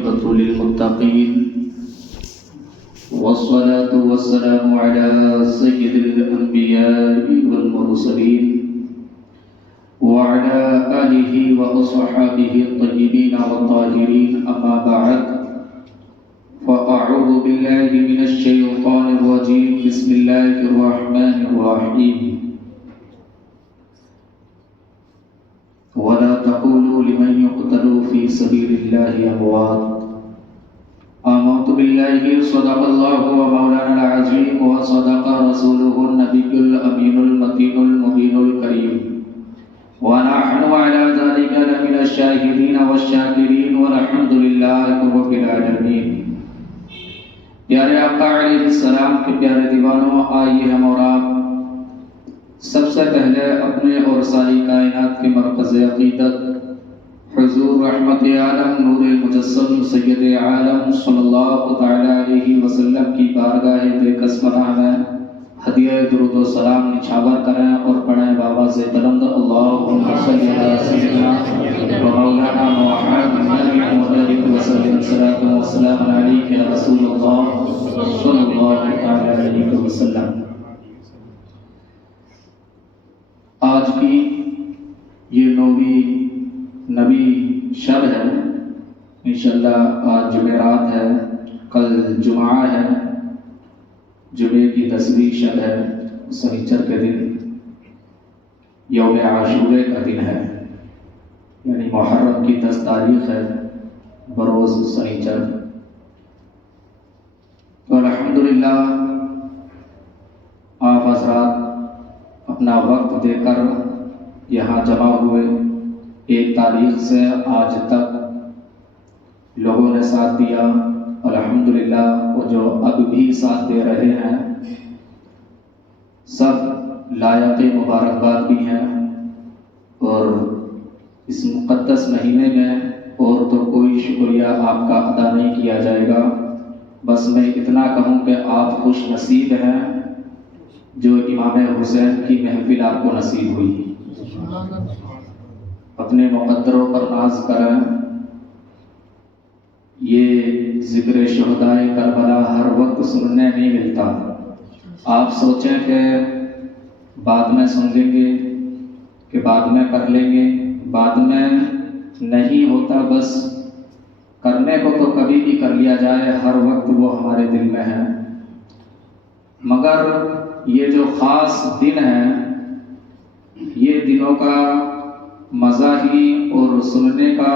والعاقبة للمتقين والصلاة والسلام على سيد الأنبياء والمرسلين وعلى آله وأصحابه الطيبين والطاهرين أما بعد فأعوذ بالله من الشيطان الرجيم بسم الله الرحمن الرحيم ولا تقولوا لمن يقتل في سبيل الله أموات آمنت بالله صدق الله ومولانا العظيم وصدق رسوله النبي الأمين المتين المبين الكريم ونحن على ذلك لمن الشاهدين والشاكرين والحمد لله رب العالمين. پیارے آقا علیہ السلام کے پیارے دیوانوں، آئیے ہم اور آپ سب سے پہلے اپنے اور ساری کائنات کے مرکز عقیدت حضور رحمت عالم نور مجسم سید عالم صلی اللہ تعالی علیہ وسلم کی بارگاہ بے کس پناہ میں ہدیہ درود و سلام نچھاور کریں اور پڑھیں بابا سے بلند اللہم صلی علی سیدنا و مولانا محمد وسلم صلاۃ و سلام علیک یا رسول اللہ صلی اللہ تعالی علیہ وسلم. آج کی یہ 9ویں نبی شب ہے. انشاءاللہ آج جمعرات ہے، کل جمعہ ہے، جمعے کی 10ویں شب ہے، سنیچر کے دن یوم عاشورے کا دن ہے، یعنی محرم کی 10 تاریخ ہے بروز سنیچر. تو الحمدللہ آپ حضرات اپنا وقت دے کر یہاں جمع ہوئے. 1 تاریخ سے آج تک لوگوں نے ساتھ دیا، الحمدللہ. وہ جو اب بھی ساتھ دے رہے ہیں سب لائق مبارکباد بھی ہیں، اور اس مقدس مہینے میں اور تو کوئی شکریہ آپ کا ادا نہیں کیا جائے گا. بس میں اتنا کہوں کہ آپ خوش نصیب ہیں جو امام حسین کی محفل آپ کو نصیب ہوئی. اپنے مقدروں پر ناز کریں. یہ ذکر شہدائے کربلا ہر وقت سننے نہیں ملتا. آپ سوچیں کہ بعد میں سن لیں گے، کہ بعد میں کر لیں گے، بعد میں نہیں ہوتا. بس کرنے کو تو کبھی بھی کر لیا جائے، ہر وقت وہ ہمارے دل میں ہے. مگر یہ جو خاص دن ہے، یہ دنوں کا مزہ ہی اور سننے کا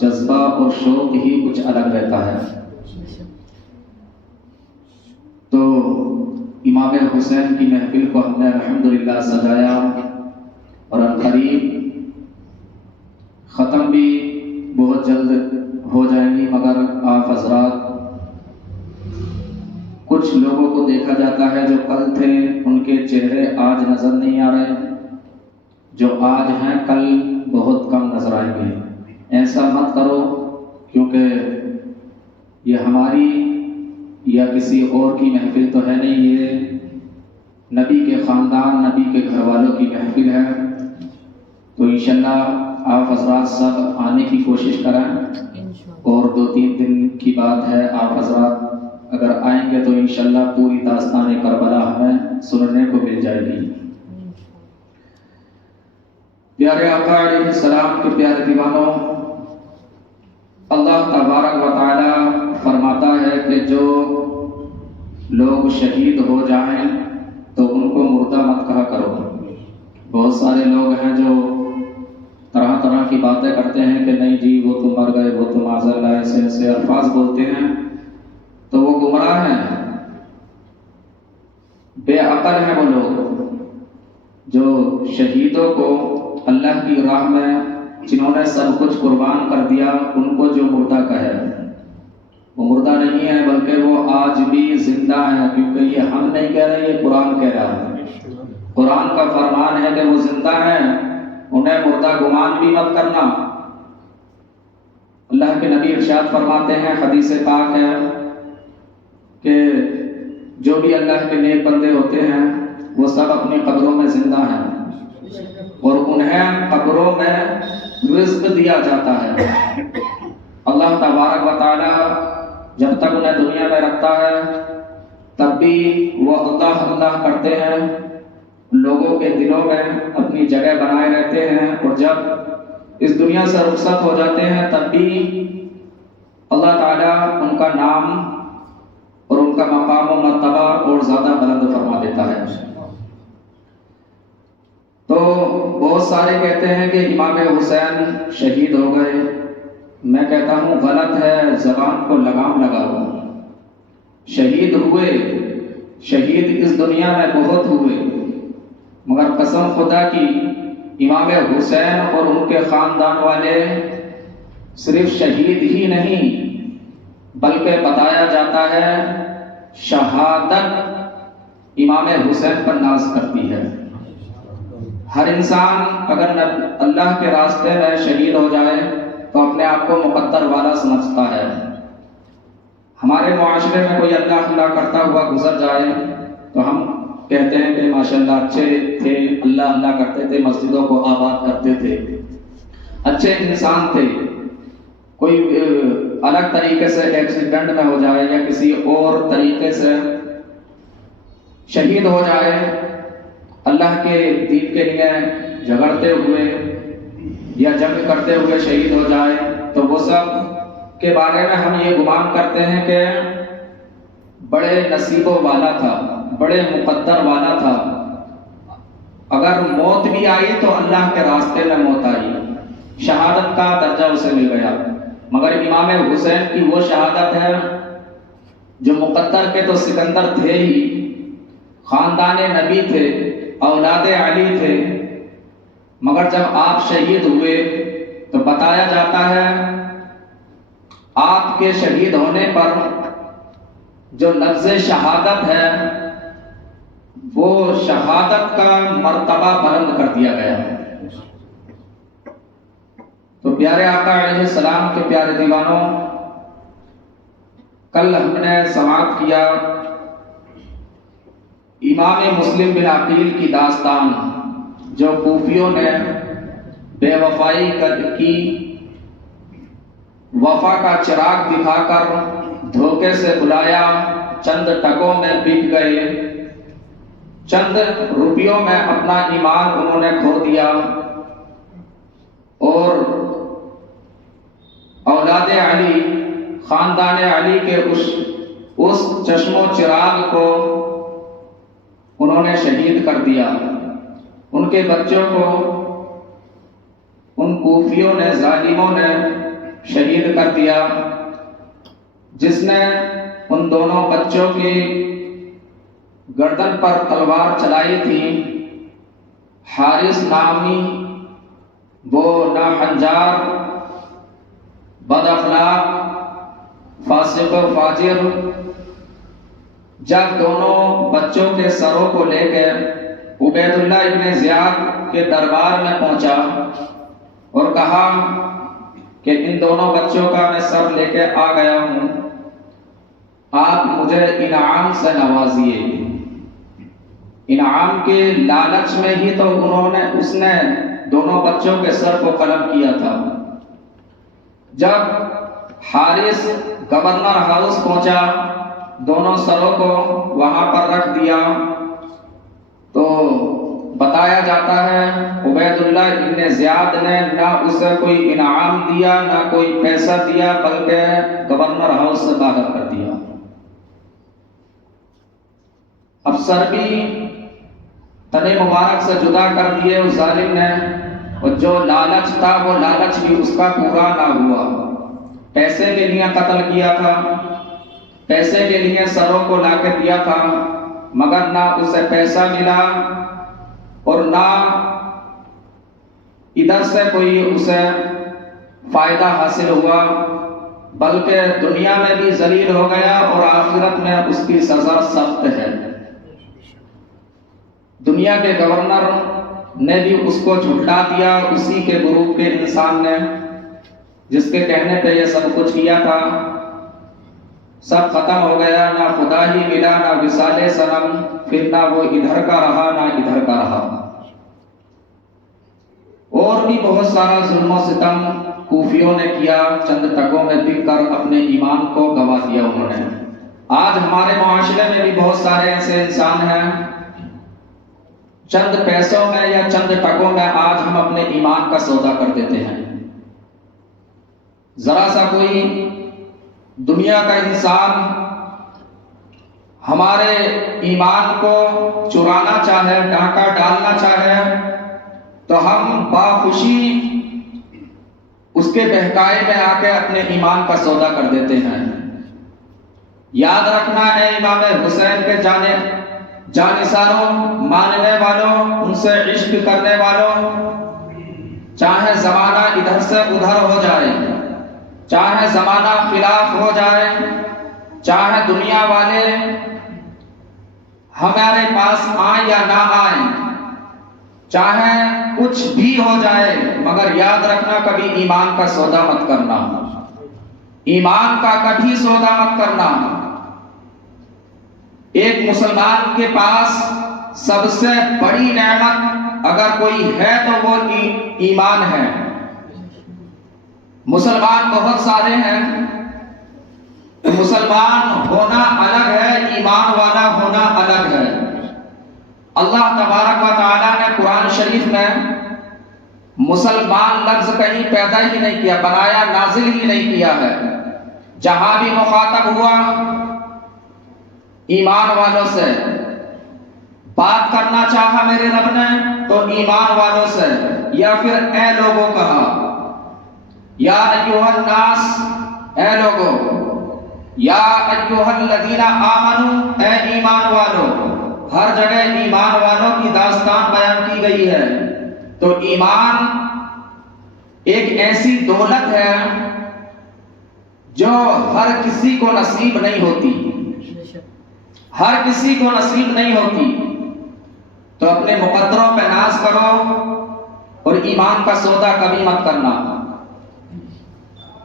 جذبہ اور شوق ہی کچھ الگ رہتا ہے. تو امام حسین کی محفل کو ہم نے الحمدللہ سجایا، اور عنقریب ختم بھی بہت جلد ہو جائیں گی. مگر آپ حضرات کچھ لوگوں کو دیکھا جاتا ہے جو کل تھے ان کے چہرے آج نظر نہیں آ رہے، جو آج ہیں کل بہت کم نظر آئیں گے. ایسا مت کرو، کیونکہ یہ ہماری یا کسی اور کی محفل تو ہے نہیں، یہ نبی کے خاندان، نبی کے گھر والوں کی محفل ہے. تو انشاءاللہ آپ حضرات سب آنے کی کوشش کریں، اور 2-3 دن کی بات ہے. آپ حضرات اگر آئیں گے تو انشاءاللہ پوری داستان کربلا ہمیں سننے کو مل جائے گی. پیارے آقا علیہ السلام کے پیارے دیوانوں، اللہ تبارک و تعالی فرماتا ہے کہ جو لوگ شہید ہو جائیں تو ان کو مردہ مت کہا کرو. بہت سارے لوگ ہیں جو طرح طرح کی باتیں کرتے ہیں کہ نہیں جی وہ تو مر گئے، وہ تو معذاللہ ایسے ایسے الفاظ بولتے ہیں. تو وہ گمراہ ہیں، بے عقل ہیں وہ لوگ جو شہیدوں کو اللہ کی راہ میں جنہوں نے سب کچھ قربان کر دیا ان کو جو مردہ کہے. وہ مردہ نہیں ہے بلکہ وہ آج بھی زندہ ہیں، کیونکہ یہ ہم نہیں کہہ رہے، یہ قرآن کہہ رہا ہے. قرآن کا فرمان ہے کہ وہ زندہ ہیں، انہیں مردہ گمان بھی مت کرنا. اللہ کے نبی ارشاد فرماتے ہیں، حدیث پاک ہے کہ جو بھی اللہ کے نیک بندے ہوتے ہیں وہ سب اپنی قبروں میں زندہ ہیں، اور انہیں قبروں میں رزق دیا جاتا ہے. اللہ تبارک و تعالی جب تک انہیں دنیا میں رکھتا ہے تب بھی وہ اللہ اللہ کرتے ہیں، لوگوں کے دلوں میں اپنی جگہ بنائے رہتے ہیں، اور جب اس دنیا سے رخصت ہو جاتے ہیں تب بھی اللہ تعالیٰ ان کا نام اور ان کا مقام و مرتبہ اور زیادہ بلند فرما دیتا ہے۔ تو بہت سارے کہتے ہیں کہ امام حسین شہید ہو گئے، میں کہتا ہوں غلط ہے، زبان کو لگام لگاؤ۔ شہید ہوئے، شہید اس دنیا میں بہت ہوئے، مگر قسم خدا کی امام حسین اور ان کے خاندان والے صرف شہید ہی نہیں بلکہ بتایا جاتا ہے شہادت امام حسین پر ناز کرتی ہے۔ ہر انسان اگر اللہ کے راستے میں شہید ہو جائے تو اپنے آپ کو مقدر والا سمجھتا ہے۔ ہمارے معاشرے میں کوئی اللہ اللہ کرتا ہوا گزر جائے تو ہم کہتے ہیں کہ ماشاءاللہ اچھے تھے، اللہ اللہ کرتے تھے، مسجدوں کو آباد کرتے تھے، اچھے انسان تھے۔ کوئی الگ طریقے سے ایکسیڈنٹ میں ہو جائے یا کسی اور طریقے سے شہید ہو جائے، اللہ کے دین کے لیے جھگڑتے ہوئے یا جنگ کرتے ہوئے شہید ہو جائے تو وہ سب کے بارے میں ہم یہ گمان کرتے ہیں کہ بڑے نصیبوں والا تھا، بڑے مقدر والا تھا۔ اگر موت بھی آئی تو اللہ کے راستے میں موت آئی، شہادت کا درجہ اسے مل گیا۔ مگر امام حسین کی وہ شہادت ہے جو مقدر کے تو سکندر تھے ہی، خاندان نبی تھے، اولاد علی تھے، مگر جب آپ شہید ہوئے تو بتایا جاتا ہے آپ کے شہید ہونے پر جو لفظ شہادت ہے وہ شہادت کا مرتبہ بلند کر دیا گیا۔ تو پیارے آقا علیہ السلام کے پیارے دیوانوں، کل ہم نے سماعت کیا امام مسلم بن عقیل کی داستان، جو کوفیوں نے بے وفائی کی، وفا کا چراغ دکھا کر دھوکے سے بلایا، چند ٹکوں میں بک گئے، چند روپیوں میں اپنا ایمان انہوں نے کھو دیا، اور اولاد علی، خاندان علی کے اس چشم و چراغ کو انہوں نے شہید کر دیا۔ ان کے بچوں کو ان کوفیوں نے، ظالموں نے شہید کر دیا۔ جس نے ان دونوں بچوں کی گردن پر تلوار چلائی تھی، حارث نامی وہ ناہنجار، بد اخلاق، فاسق و فاجر، جب دونوں بچوں کے سروں کو لے کے عبید اللہ ابن زیاد کے دربار میں پہنچا اور کہا کہ ان دونوں بچوں کا میں سر لے کے آ گیا ہوں، آپ مجھے انعام سے نوازیے۔ انعام کے لالچ میں ہی تو اس نے دونوں بچوں کے سر کو قلم کیا تھا۔ جب حارث گورنر ہاؤس پہنچا، دونوں سروں کو وہاں پر رکھ دیا، تو بتایا جاتا ہے عبید اللہ ابن زیاد نے نہ اسے کوئی انعام دیا، نہ کوئی پیسہ دیا، بلکہ گورنر ہاؤس سے باہر کر دیا۔ افسر بھی تنے مبارک سے جدا کر دیے اس ظالم نے، اور جو لالچ تھا وہ لالچ بھی اس کا پورا نہ ہوا۔ پیسے کے لیے قتل کیا تھا، پیسے کے لیے سروں کو لا کے دیا تھا، مگر نہ اسے پیسہ ملا اور نہ ادھر سے کوئی اسے فائدہ حاصل ہوا، بلکہ دنیا میں بھی ذلیل ہو گیا اور آخرت میں اس کی سزا سخت ہے۔ دنیا کے گورنر نے بھی اس کو جھٹلا دیا، اسی کے گروپ کے انسان نے، جس کے کہنے پہ یہ سب کچھ کیا تھا۔ سب ختم ہو گیا، نہ خدا ہی ملا، نہ وصال صنم، پھر نہ وہ ادھر کا رہا نہ ادھر کا رہا۔ اور بھی بہت سارا ظلم و ستم کوفیوں نے کیا، چند ٹکوں میں بک کر اپنے ایمان کو گوا دیا انہوں نے۔ آج ہمارے معاشرے میں بھی بہت سارے ایسے انسان ہیں، چند پیسوں میں یا چند ٹکوں میں آج ہم اپنے ایمان کا سودا کر دیتے ہیں۔ ذرا سا کوئی دنیا کا انسان ہمارے ایمان کو چرانا چاہے، ڈاکہ ڈالنا چاہے، تو ہم باخوشی اس کے بہکائے میں آ کے اپنے ایمان کا سودا کر دیتے ہیں۔ یاد رکھنا ہے امام حسین کے جانثاروں، ماننے والوں، ان سے عشق کرنے والوں، چاہے زمانہ ادھر سے ادھر ہو جائے، چاہے زمانہ خلاف ہو جائے، چاہے دنیا والے ہمارے پاس آئیں یا نہ آئیں، چاہے کچھ بھی ہو جائے، مگر یاد رکھنا کبھی ایمان کا سودا مت کرنا، ایمان کا کبھی سودا مت کرنا۔ ایک مسلمان کے پاس سب سے بڑی نعمت اگر کوئی ہے تو وہ ایمان ہے۔ مسلمان بہت سارے ہیں، مسلمان ہونا الگ ہے، ایمان والا ہونا الگ ہے۔ اللہ تبارک و تعالیٰ نے قرآن شریف میں مسلمان لفظ کہیں پیدا ہی نہیں کیا، بنایا، نازل ہی نہیں کیا ہے۔ جہاں بھی مخاطب ہوا ایمان والوں سے، بات کرنا چاہا میرے رب نے تو ایمان والوں سے، یا پھر اے لوگوں کہا، یا ایھا الناس، اے لوگوں، یا ایھا الذین آمنوا، اے ایمان والوں۔ ہر جگہ ایمان والوں کی داستان بیان کی گئی ہے۔ تو ایمان ایک ایسی دولت ہے جو ہر کسی کو نصیب نہیں ہوتی، ہر کسی کو نصیب نہیں ہوتی۔ تو اپنے مقدروں پہ ناز کرو اور ایمان کا سودا کبھی مت کرنا۔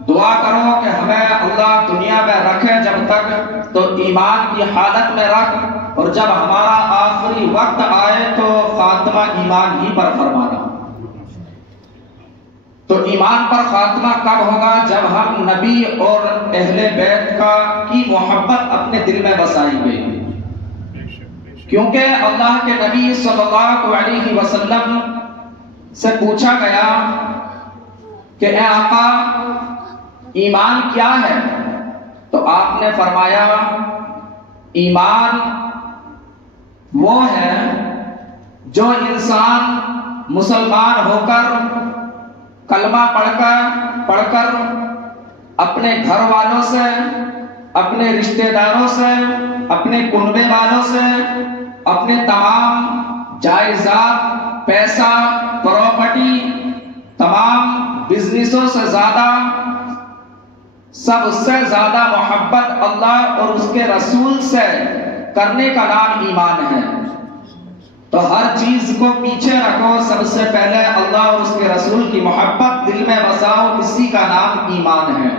دعا کرو کہ ہمیں اللہ دنیا میں رکھے جب تک تو ایمان کی حالت میں رکھ، اور جب ہمارا آخری وقت آئے تو خاتمہ ایمان ہی پر فرمانا۔ تو ایمان پر خاتمہ کب ہوگا؟ جب ہم نبی اور اہل بیت کی محبت اپنے دل میں بسائیں گے، کیونکہ اللہ کے نبی صلی اللہ علیہ وسلم سے پوچھا گیا کہ اے آقا ایمان کیا ہے؟ تو آپ نے فرمایا ایمان وہ ہے جو انسان مسلمان ہو کر کلمہ پڑھ کر اپنے گھر والوں سے، اپنے رشتہ داروں سے، اپنے کنبے والوں سے، اپنے تمام جائیداد، پیسہ، پراپرٹی، تمام بزنسوں سے زیادہ، سب سے زیادہ محبت اللہ اور اس کے رسول سے کرنے کا نام ایمان ہے۔ تو ہر چیز کو پیچھے رکھو، سب سے پہلے اللہ اور اس کے رسول کی محبت دل میں بساؤ، اسی کا نام ایمان ہے۔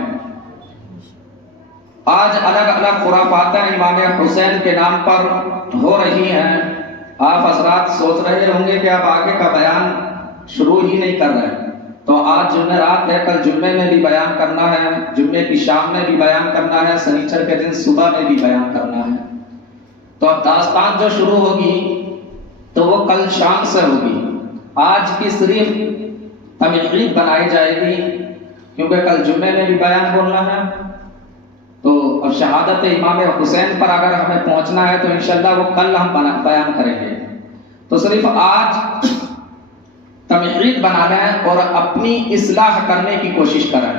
آج الگ الگ خرافاتیں امام حسین کے نام پر ہو رہی ہیں۔ آپ حضرات سوچ رہے ہوں گے کہ آپ آگے کا بیان شروع ہی نہیں کر رہے، تو آج جمعرات ہے، کل جمعے میں بھی بیان کرنا ہے، جمعے کی شام میں بھی بیان کرنا ہے، سنیچر کے دن صبح میں بھی بیان کرنا ہے۔ تو اب داستان جو شروع ہوگی تو وہ کل شام سے ہوگی، آج کی صرف تمہید بنائی جائے گی، کیونکہ کل جمعے میں بھی بیان بولنا ہے۔ تو اب شہادت امام حسین پر اگر ہمیں پہنچنا ہے تو انشاءاللہ وہ کل ہم بیان کریں گے۔ تو صرف آج تمہید بنانا ہے اور اپنی اصلاح کرنے کی کوشش کریں،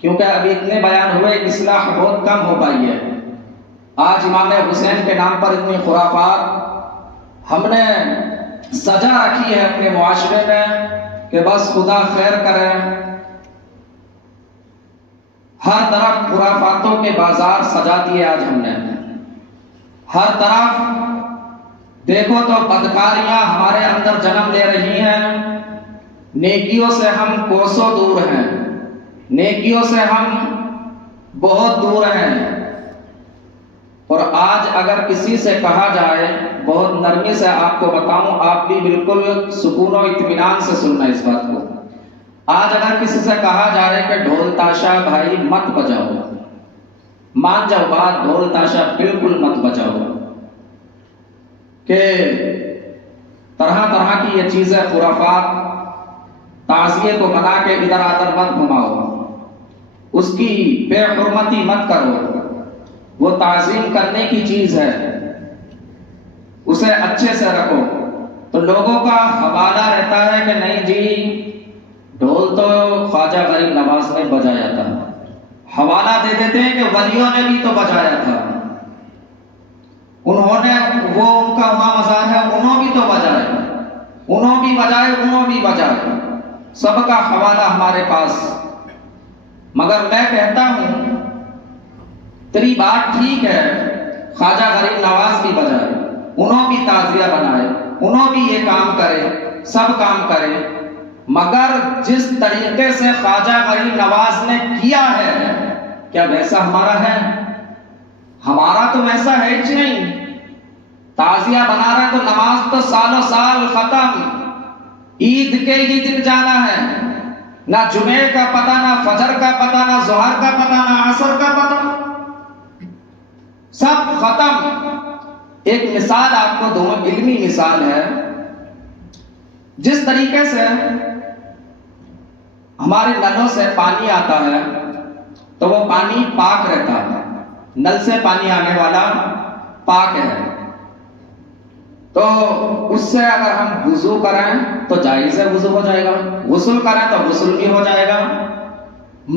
کیونکہ ابھی اتنے بیان ہوئے، اصلاح بہت کم ہو پائی ہے۔ آج امام حسین کے نام پر اتنی خرافات ہم نے سجا رکھی ہے اپنے معاشرے میں کہ بس خدا خیر کرے۔ ہر طرف خرافاتوں کے بازار سجا دیے آج ہم نے، ہر طرف دیکھو تو بدکاریاں ہمارے اندر جنم لے رہی ہیں، نیکیوں سے ہم کوسوں دور ہیں، نیکیوں سے ہم بہت دور ہیں۔ اور آج اگر کسی سے کہا جائے، بہت نرمی سے آپ کو بتاؤں، آپ بھی بالکل سکون و اطمینان سے سننا اس بات کو، آج اگر کسی سے کہا جائے کہ ڈھول تاشا بھائی مت بجاؤ، مان جاؤ بات، ڈھول تاشا بالکل مت بجاؤ، کہ طرح طرح کی یہ چیزیں خرافات، تعزیے کو بنا کے ادھر ادھر مت گھماؤ، اس کی بے حرمتی مت کرو، وہ تعظیم کرنے کی چیز ہے، اسے اچھے سے رکھو۔ تو لوگوں کا حوالہ رہتا ہے کہ نہیں جی ڈھول تو خواجہ غریب نواز نے بجایا تھا، حوالہ دے دیتے ہیں کہ ولیوں نے بھی تو بجایا تھا، انہوں نے، وہ ان کا وہاں مزار ہے، انہوں بھی تو بجائے، انہوں بھی بجائے، انہوں بھی بجائے، سب کا حوالہ ہمارے پاس۔ مگر میں کہتا ہوں تیری بات ٹھیک ہے، خواجہ غریب نواز بھی بجائے، انہوں بھی تعزیہ بنائے، انہوں بھی یہ کام کرے، سب کام کرے، مگر جس طریقے سے خواجہ غریب نواز نے کیا ہے کیا ویسا ہمارا ہے؟ ہمارا تو ویسا ہے ہی نہیں۔ تعزیہ بنا رہے تو نماز تو سالوں سال ختم، عید کے ہی دن جانا ہے، نہ جمعے کا پتہ، نہ فجر کا پتہ، نہ ظہر کا پتہ، نہ عصر کا پتہ، سب ختم۔ ایک مثال آپ کو دوں، علمی مثال ہے، جس طریقے سے ہمارے نلوں سے پانی آتا ہے تو وہ پانی پاک رہتا ہے، نل سے پانی آنے والا پاک ہے، تو اس سے اگر ہم وضو کریں تو جائز ہے، وضو ہو جائے گا، غسل کریں تو غسل بھی ہو جائے گا،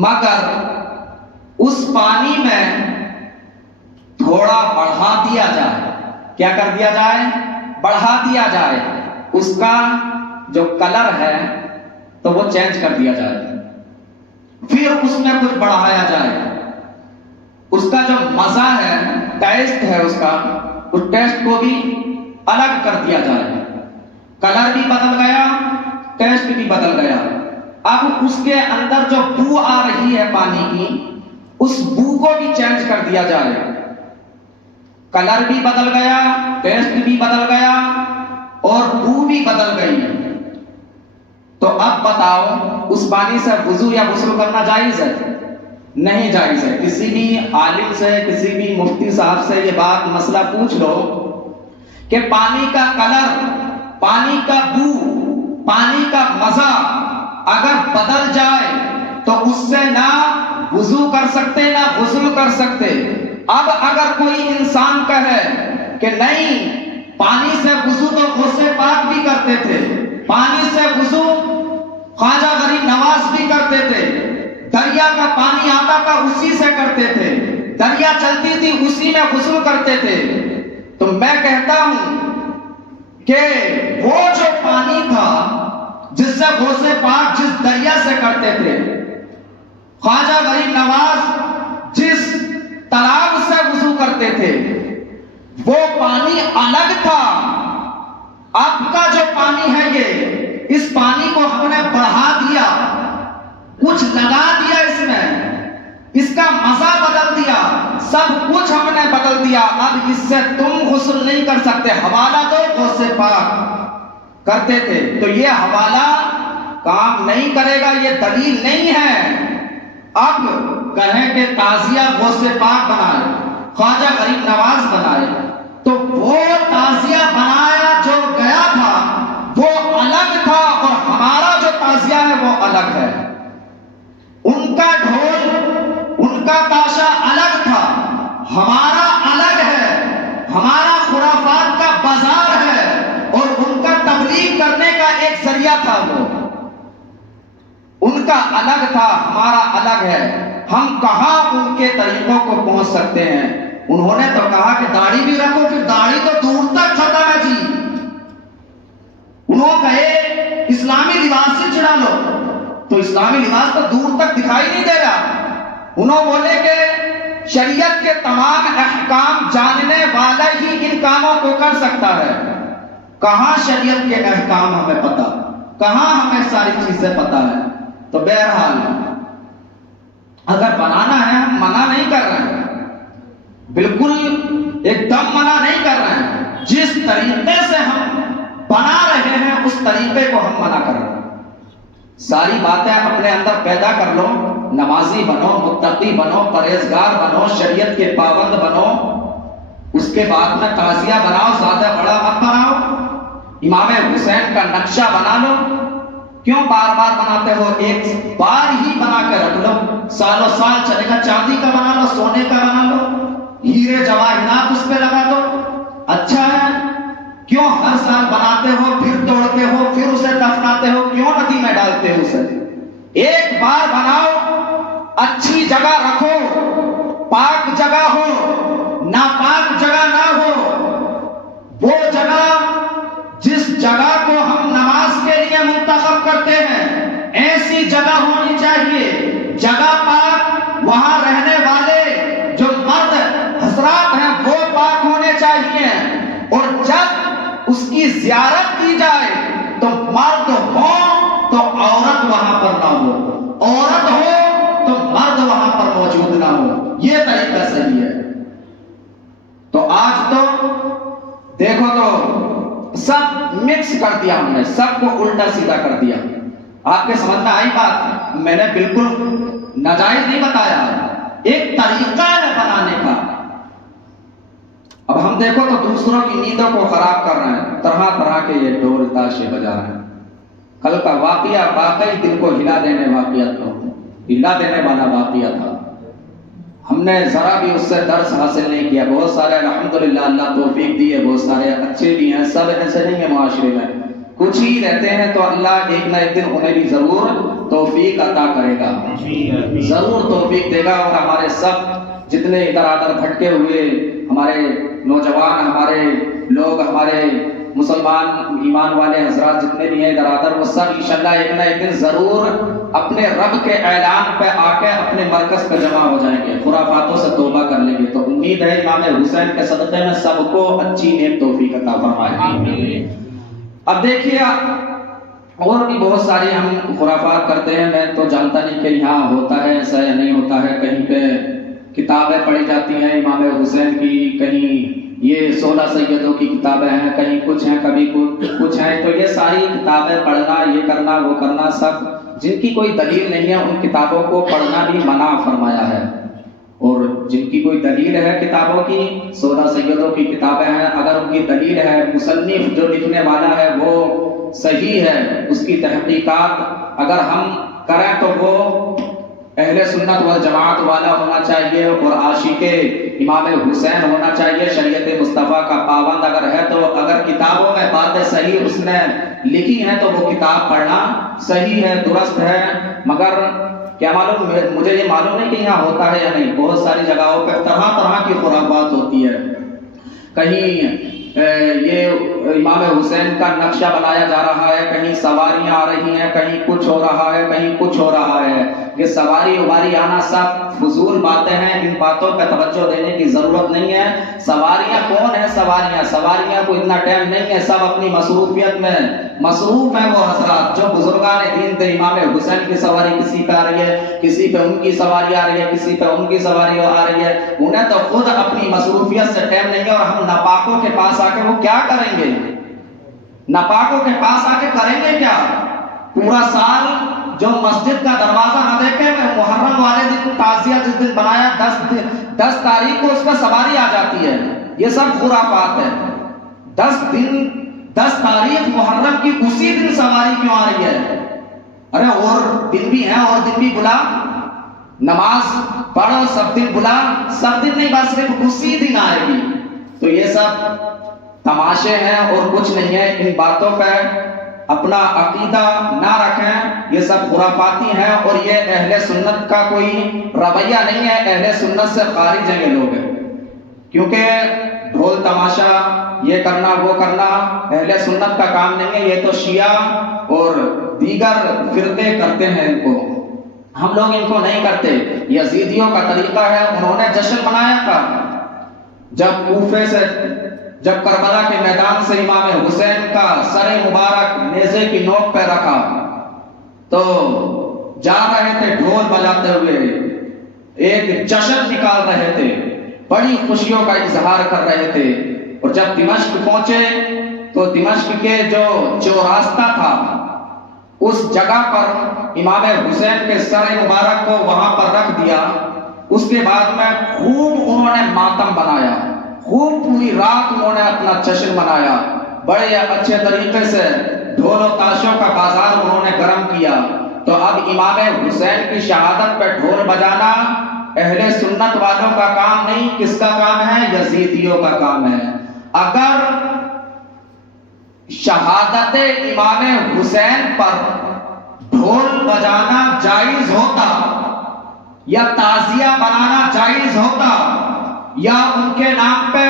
مگر اس پانی میں تھوڑا بڑھا دیا جائے، کیا کر دیا جائے؟ بڑھا دیا جائے، اس کا جو کلر ہے تو وہ چینج کر دیا جائے، پھر اس میں کچھ بڑھایا جائے، اس کا جو مزہ ہے، ٹیسٹ ہے اس کا، اس ٹیسٹ کو بھی الگ کر دیا جائے، کلر بھی بدل گیا، ٹیسٹ بھی بدل گیا، اب اس کے اندر جو بو آ رہی ہے پانی کی، اس بو کو بھی چینج کر دیا جائے، کلر بھی بدل گیا، ٹیسٹ بھی بدل گیا اور بو بھی بدل گئی، تو اب بتاؤ اس پانی سے وضو یا غسل کرنا جائز ہے؟ نہیں جائز ہے۔ کسی بھی عالم سے، کسی بھی مفتی صاحب سے یہ بات مسئلہ پوچھ لو کہ پانی کا کلر، پانی کا بو، پانی کا مزہ اگر بدل جائے تو اس سے نہ وضو کر سکتے نہ غسل کر سکتے۔ اب اگر کوئی انسان کہے کہ نہیں پانی سے وضو تو غسل پاک بھی کرتے تھے، پانی سے وضو خواجہ غریب نواز بھی کرتے تھے، دریا کا پانی آتا تھا اسی سے کرتے تھے، دریا چلتی تھی اسی میں غسل کرتے تھے، تو میں کہتا ہوں کہ وہ جو پانی تھا جس سے غسل پاک جس دریا سے کرتے تھے، خواجہ غریب نواز جس تالاب سے وضو کرتے تھے، وہ پانی الگ تھا۔ اب کا جو پانی ہے یہ، اس پانی کو ہم نے بڑھا دیا، کچھ لگا دیا اس میں، اس کا مزہ بدل دیا، سب کچھ ہم نے بدل دیا، اب اس سے تم غسل نہیں کر سکتے، حوالہ دو غسل پاک کرتے تھے، تو یہ حوالہ کام نہیں کرے گا، یہ دلیل نہیں ہے۔ اب کہیں کہ تعزیہ غوث پاک بنائے، خواجہ غریب نواز بنائے، تو وہ تعزیہ بنایا جو گیا تھا وہ الگ تھا اور ہمارا جو تعزیہ ہے وہ الگ ہے۔ ان کا ڈھول، ان کا تاشا الگ تھا، ہمارا الگ ہے، ہمارا خرافات کا بازار ہے اور ان کا تبلیغ کرنے کا ایک ذریعہ تھا، وہ ان کا الگ تھا، ہمارا الگ ہے۔ ہم کہاں ان کے طریقوں کو پہنچ سکتے ہیں؟ انہوں نے تو کہا کہ داڑھی بھی رکھو، پھر داڑھی تو دور تک ختم ہے جی۔ انہوں کہے اسلامی لباس سے چڑھا لو، تو اسلامی لباس تو دور تک دکھائی نہیں دے رہا۔ انہوں بولے کہ شریعت کے تمام احکام جاننے والا ہی ان کاموں کو کر سکتا ہے۔ کہاں شریعت کے احکام ہمیں پتہ، کہاں ہمیں ساری چیزیں پتہ ہے؟ تو بہرحال اگر بنانا ہے، ہم منع نہیں کر رہے ہیں، بالکل ایک دم منع نہیں کر رہے ہیں، جس طریقے سے ہم بنا رہے ہیں اس طریقے کو ہم منع کر رہے ہیں۔ ساری باتیں اپنے اندر پیدا کر لو، نمازی بنو، متقی بنو، پرہیزگار بنو، شریعت کے پابند بنو، اس کے بعد میں تعزیہ بناؤ، زیادہ بڑا مت بناؤ، امام حسین کا نقشہ بنا لو۔ کیوں بار بار بناتے ہو؟ ایک بار ہی بنا کے رکھ لو، سالوں سال چلے گا۔ چاندی کا بنا لو، سونے کا بنا لو، ہیرے جواہرات اس پہ لگا دو، اچھا ہے۔ کیوں ہر سال بناتے ہو، پھر توڑتے ہو، پھر اسے دفناتے ہو، کیوں ندی میں ڈالتے ہو اسے؟ ایک بار بناؤ، اچھی جگہ رکھو، پاک جگہ ہو، ناپاک جگہ نہ ہو۔ وہ جگہ جس جگہ کو ہم نماز کے لیے منتخب کرتے ہیں، ایسی جگہ ہونی چاہیے، جگہ پاک، وہاں رہنے والے جو مرد حضرات ہیں وہ پاک ہونے چاہیے، اور جب اس کی زیارت کی جائے تو مرد ہو تو عورت وہاں پر نہ ہو، عورت ہو تو مرد وہاں پر موجود نہ ہو، یہ طریقہ صحیح ہے۔ تو آج تو دیکھو تو سب مکس کر دیا ہم نے، سب کو الٹا سیدھا کر دیا۔ آپ کے سمجھ میں آئی بات؟ میں نے بالکل ناجائز نہیں بتایا، ایک طریقہ ہے بنانے کا۔ اب ہم دیکھو تو دوسروں کی نیندوں کو خراب کر رہے ہیں، طرح طرح کے یہ ڈھول تاشے بجا رہے ہیں۔ کل کا واقعہ واقعی دل کو ہلا دینے والا واقعہ تھا۔ ہم نے ذرا بھی اس سے درس حاصل نہیں کیا۔ بہت سارے الحمدللہ اللہ توفیق دی ہے، بہت سارے اچھے بھی ہیں، سب ایسے نہیں ہیں معاشرے میں، کچھ ہی رہتے ہیں، تو اللہ ایک نہ ایک دن انہیں بھی ضرور توفیق عطا کرے گا، ضرور توفیق دے گا۔ اور ہمارے سب جتنے ادھر ادھر بھٹکے ہوئے ہمارے نوجوان، ہمارے لوگ، ہمارے مسلمان ایمان والے حضرات جتنے بھی ہیں ادھر ادھر، وہ سب انشاءاللہ ایک نہ ایک دن ضرور اپنے رب کے اعلان پہ آ کے اپنے مرکز پہ جمع ہو جائیں گے، خرافاتوں سے توبہ کر لیں گے۔ تو امید ہے امام حسین کے صدقے میں سب کو اچھی نیک توفیق عطا فرمائے۔ اب دیکھیے اور بھی بہت ساری ہم خرافات کرتے ہیں، میں تو جانتا نہیں کہ یہاں ہوتا ہے ایسا یا نہیں ہوتا ہے۔ کہیں پہ کتابیں پڑھی جاتی ہیں امام حسین کی، کہیں یہ 16 سیدوں کی کتابیں ہیں، کہیں کچھ ہیں، کبھی کچھ ہیں۔ تو یہ ساری کتابیں پڑھنا، یہ کرنا وہ کرنا، سب جن کی کوئی دلیل نہیں ہے ان کتابوں کو پڑھنا بھی منع فرمایا ہے، اور جن کی کوئی دلیل ہے کتابوں کی، 16 سیدوں کی کتابیں ہیں، اگر ان کی دلیل ہے، مصنف جو لکھنے والا ہے وہ صحیح ہے، اس کی تحقیقات اگر ہم کریں تو وہ اہل سنت والجماعت والا ہونا چاہیے، اور عاشق امام حسین ہونا چاہیے، شریعت مصطفیٰ کا پابند اگر ہے تو اگر کتابوں میں باتیں صحیح اس نے لکھی ہیں تو وہ کتاب پڑھنا صحیح ہے، درست ہے۔ مگر کیا معلوم، مجھے یہ معلوم نہیں کہ یہاں ہوتا ہے یا نہیں، بہت ساری جگہوں پہ طرح طرح کی خرافات ہوتی ہے۔ کہیں یہ امام حسین کا نقشہ بنایا جا رہا ہے، کہیں سواریاں آ رہی ہیں، کہیں کچھ ہو رہا ہے، کہیں کچھ ہو رہا ہے۔ یہ سواری واری آنا سب فضول باتیں ہیں، ان باتوں پہ توجہ دینے کی ضرورت نہیں ہے۔ سواریاں کون ہیں؟ سواریاں کو اتنا ٹائم نہیں ہے، سب اپنی مصروفیت میں مصروف ہیں۔ وہ حضرات جو بزرگان دین تھے، امام حسین کی سواری کسی پہ آ رہی ہے، کسی پہ ان کی سواری آ رہی ہے، کسی پہ ان کی سواری آ رہی ہے، انہیں تو خود اپنی مصروفیت سے ٹائم نہیں ہے، اور ہم ناپاکوں کے پاس آ کے وہ کیا کریں گے؟ ناپاکوں کے پاس آ کے کریں گے کیا؟ پورا سال جو مسجد کا دروازہ نہ دیکھے، محرم والے دن تعزیہ جس دن بنایا 10 تاریخ کو اس پہ سواری آ جاتی ہے، یہ سب خرافات ہے۔ 10 تاریخ محرم کی اسی دن سواری کیوں آ رہی ہے؟ ارے اور دن بھی ہیں، اور دن بھی بلا، نماز پڑھو، سب دن بلا، سب دن نہیں، بس صرف اسی دن آئے گی۔ تو یہ سب تماشے ہیں اور کچھ نہیں ہے، ان باتوں پہ اپنا عقیدہ نہ رکھیں، یہ سب خرافاتی ہیں، اور یہ اہل سنت کا کوئی رویہ نہیں ہے، اہل سنت سے خارج ہیں یہ لوگ، کیونکہ ڈھول تماشا یہ کرنا وہ کرنا اہل سنت کا کام نہیں ہے، یہ تو شیعہ اور دیگر فرقے کرتے ہیں، ان کو ہم لوگ ان کو نہیں کرتے۔ یزیدیوں کا طریقہ ہے، انہوں نے جشن منایا تھا جب کوفے سے، جب کربلا کے میدان سے امام حسین کا سر مبارک نیزے کی نوک پہ رکھا تو جا رہے تھے ڈھول بجاتے ہوئے، ایک جشن نکال رہے تھے، بڑی خوشیوں کا اظہار کر رہے تھے۔ اور جب دمشق پہنچے تو دمشق کے جو چوراستہ تھا اس جگہ پر امام حسین کے سر مبارک کو وہاں پر رکھ دیا. اس کے بعد میں خوب انہوں نے ماتم بنایا، خوب پوری رات انہوں نے اپنا جشن منایا، بڑے اچھے طریقے سے ڈھول و تاشوں کا بازار انہوں نے گرم کیا. تو اب امام حسین کی شہادت پہ ڈھول بجانا اہل سنت والوں کا کام نہیں، کس کا کام ہے؟ یزیدیوں کا کام ہے. اگر شہادت امام حسین پر ڈھول بجانا جائز ہوتا یا تعزیہ بنانا جائز ہوتا یا ان کے نام پہ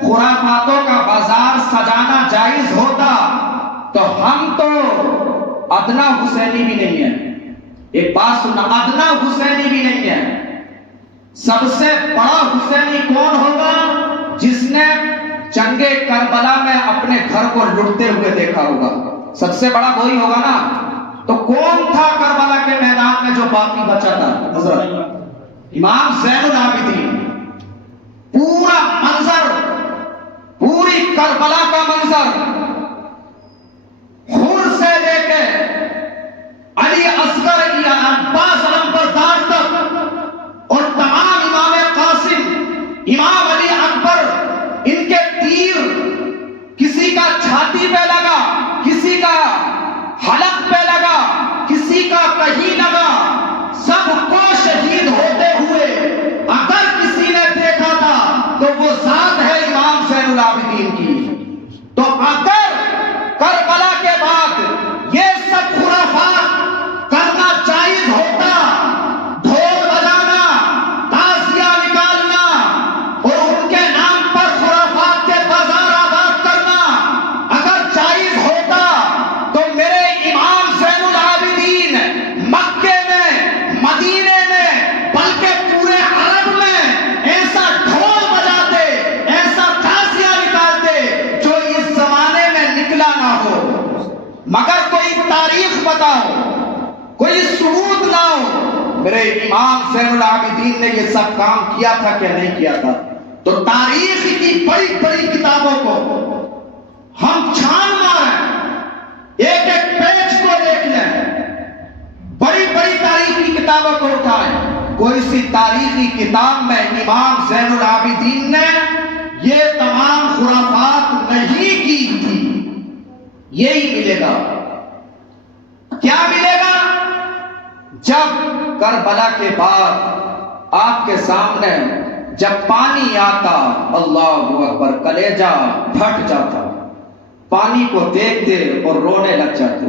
خرافاتوں کا بازار سجانا جائز ہوتا تو ہم تو ادنا حسینی بھی نہیں ہے. ایک بات سننا، ادنا حسینی بھی نہیں ہے. سب سے بڑا حسینی کون ہوگا؟ جس نے جنگ کربلا میں اپنے گھر کو لٹتے ہوئے دیکھا ہوگا. سب سے بڑا وہی ہوگا نا. تو کون تھا کربلا کے میدان میں جو باقی بچا تھا؟ حضرت امام زین العابدین. پورا منظر، پوری کربلا کا منظر، حور سے لے کے علی اصغر عباس علمبردار تک اور تمام امام قاسم، امام علی اکبر، ان کے تیر کسی کا چھاتی پہ لگا، کسی کا حلق پہ لگا، کسی کا کہیں لگا، سب کو شہید ہوتے ہوئے اگر کسی نے دیکھا تھا تو وہ ذات ہے امام زین العابدین کی. تو اگر کربلا کے بعد یہ سب خرافات کرنا جائز ہوتا، ڈھول بجانا، تعزیہ نکالنا اور ان کے نام پر خرافات کے بازار آباد کرنا اگر جائز ہوتا تو میرے امام زین العابدین مکے میں، مدینے میں، بلکہ پورے عرب میں ایسا ڈھول بجاتے، ایسا تعزیہ نکالتے جو اس زمانے میں نکلا نہ ہو. مگر کوئی تاریخ بتاؤ، کوئی ثبوت لاؤ میرے امام زین العابدین نے یہ سب کام کیا تھا کہ نہیں کیا تھا. تو تاریخ کی بڑی بڑی کتابوں کو ہم چھان ماریں، ایک ایک پیج کو دیکھ لیں، بڑی بڑی تاریخی کتابوں کو اٹھائیں، کوئی سی تاریخی کتاب میں امام زین العابدین نے یہ تمام خرافات نہیں کی تھی. یہی ملے گا. کیا ملے گا؟ جب کربلا کے بعد آپ کے سامنے جب پانی آتا، اللہ اکبر، کلیجہ پھٹ جاتا. پانی کو دیکھتے اور رونے لگ جاتے،